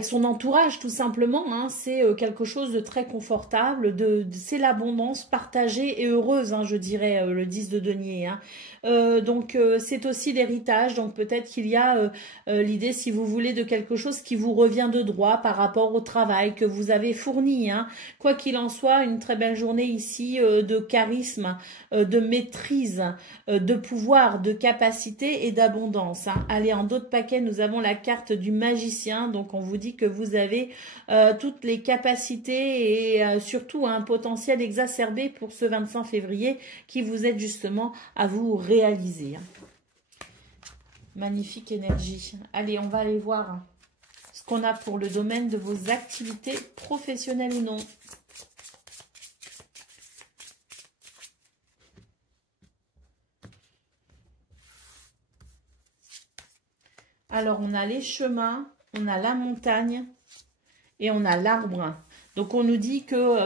son entourage tout simplement, hein, c'est quelque chose de très confortable, c'est l'abondance partagée et heureuse, hein, je dirais, le 10 de denier. Hein. Donc c'est aussi l'héritage, donc peut-être qu'il y a l'idée, si vous voulez, de quelque chose qui vous revient de droit par rapport au travail que vous avez fourni. Hein. Quoi qu'il en soit, une très belle journée ici de charisme, de maîtrise, de pouvoir, de capacité et d'abondance. Hein. Allez, en d'autres paquets, nous avons la carte du magicien, donc on vous dit que vous avez toutes les capacités et surtout un potentiel exacerbé pour ce 25 février qui vous aide justement à vous réaliser. Magnifique énergie. Allez, on va aller voir ce qu'on a pour le domaine de vos activités professionnelles ou non. Alors, on a les chemins, on a la montagne et on a l'arbre. Donc, on nous dit que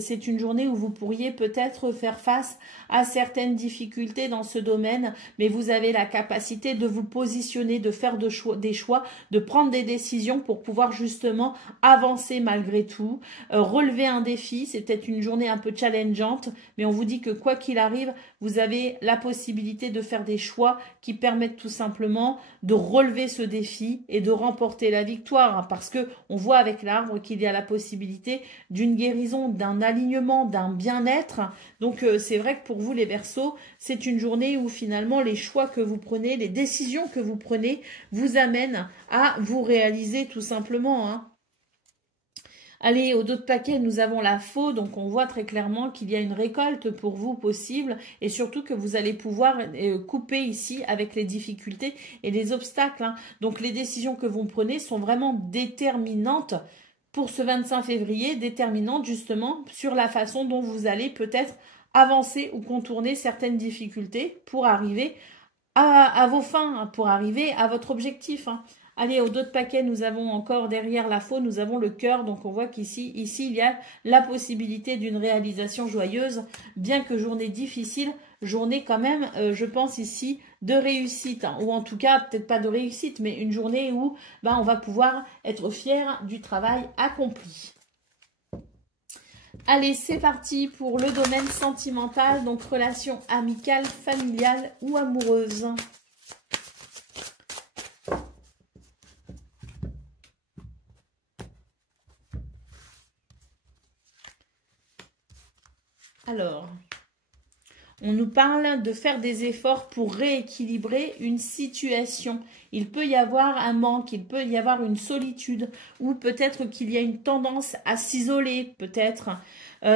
c'est une journée où vous pourriez peut-être faire face à certaines difficultés dans ce domaine, mais vous avez la capacité de vous positionner, de faire des choix, de prendre des décisions pour pouvoir justement avancer malgré tout, relever un défi. C'est peut-être une journée un peu challengeante, mais on vous dit que quoi qu'il arrive, vous avez la possibilité de faire des choix qui permettent tout simplement de relever ce défi et de remporter la victoire, hein, parce que on voit avec l'arbre qu'il y a la possibilité d'une guérison, d'un alignement, d'un bien-être. Donc c'est vrai que pour vous les Verseaux, c'est une journée où finalement les choix que vous prenez, les décisions que vous prenez vous amènent à vous réaliser tout simplement. Hein. Allez, au dos de paquet, nous avons la faux, donc on voit très clairement qu'il y a une récolte pour vous possible et surtout que vous allez pouvoir couper ici avec les difficultés et les obstacles. Hein. Donc les décisions que vous prenez sont vraiment déterminantes pour ce 25 février, déterminantes justement sur la façon dont vous allez peut-être avancer ou contourner certaines difficultés pour arriver à vos fins, hein, pour arriver à votre objectif. Hein. Allez, au dos de paquet, nous avons encore derrière la faux, nous avons le cœur. Donc, on voit qu'ici, il y a la possibilité d'une réalisation joyeuse, bien que journée difficile, journée quand même, je pense ici, de réussite. Hein, ou en tout cas, peut-être pas de réussite, mais une journée où on va pouvoir être fier du travail accompli. Allez, c'est parti pour le domaine sentimental, donc relation amicale, familiale ou amoureuse. Alors, On nous parle de faire des efforts pour rééquilibrer une situation. Il peut y avoir un manque, il peut y avoir une solitude, ou peut-être qu'il y a une tendance à s'isoler, peut-être.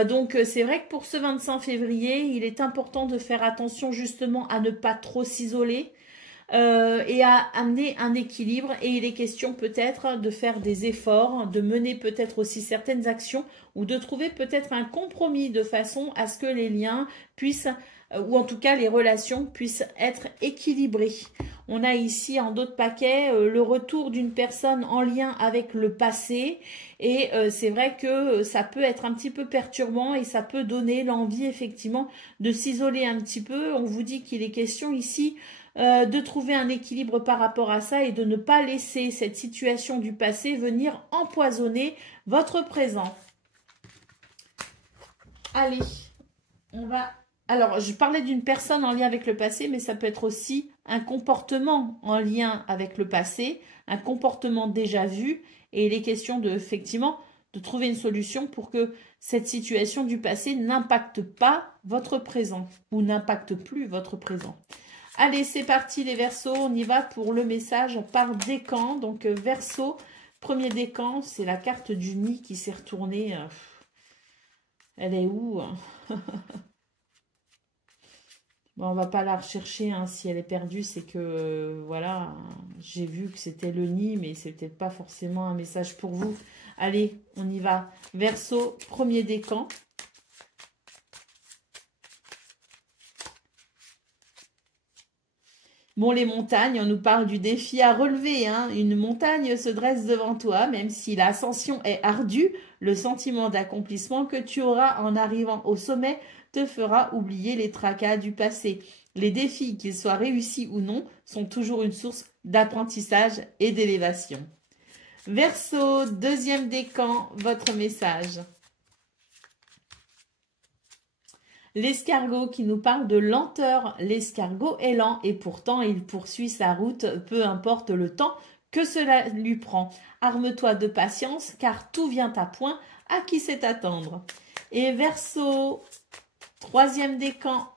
Donc, c'est vrai que pour ce 25 février, il est important de faire attention justement à ne pas trop s'isoler. Et à amener un équilibre, et il est question peut-être de faire des efforts, de mener peut-être aussi certaines actions, ou de trouver peut-être un compromis de façon à ce que les liens puissent, ou en tout cas les relations puissent être équilibrées. On a ici en d'autres paquets le retour d'une personne en lien avec le passé, et c'est vrai que ça peut être un petit peu perturbant et ça peut donner l'envie effectivement de s'isoler un petit peu. On vous dit qu'il est question ici de trouver un équilibre par rapport à ça et de ne pas laisser cette situation du passé venir empoisonner votre présent. Allez, on va... Alors, je parlais d'une personne en lien avec le passé, mais ça peut être aussi un comportement en lien avec le passé, un comportement déjà vu, et il est question de, effectivement, de trouver une solution pour que cette situation du passé n'impacte pas votre présent, ou n'impacte plus votre présent. Allez, c'est parti les Verseaux, on y va pour le message par décan. Donc Verseau, premier décan, c'est la carte du nid qui s'est retournée. Elle est où? Bon, on va pas la rechercher, hein. Si elle est perdue, c'est que, voilà, j'ai vu que c'était le nid, mais c'est peut-être pas forcément un message pour vous. Allez, on y va. Verseau, premier décan. Bon, les montagnes, on nous parle du défi à relever, hein. Une montagne se dresse devant toi, même si l'ascension est ardue, le sentiment d'accomplissement que tu auras en arrivant au sommet te fera oublier les tracas du passé. Les défis, qu'ils soient réussis ou non, sont toujours une source d'apprentissage et d'élévation. Verseau, deuxième décan, votre message. L'escargot qui nous parle de lenteur. L'escargot est lent et pourtant il poursuit sa route, peu importe le temps que cela lui prend. Arme-toi de patience car tout vient à point, à qui sait attendre. Et Verseau, troisième décan.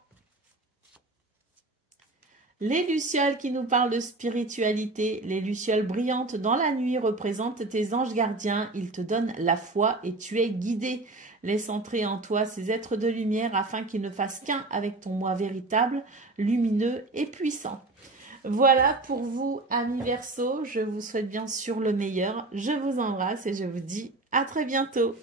Les lucioles qui nous parlent de spiritualité. Les lucioles brillantes dans la nuit représentent tes anges gardiens. Ils te donnent la foi et tu es guidé. Laisse entrer en toi ces êtres de lumière afin qu'ils ne fassent qu'un avec ton moi véritable, lumineux et puissant. Voilà pour vous, amis Verseaux. Je vous souhaite bien sûr le meilleur. Je vous embrasse et je vous dis à très bientôt.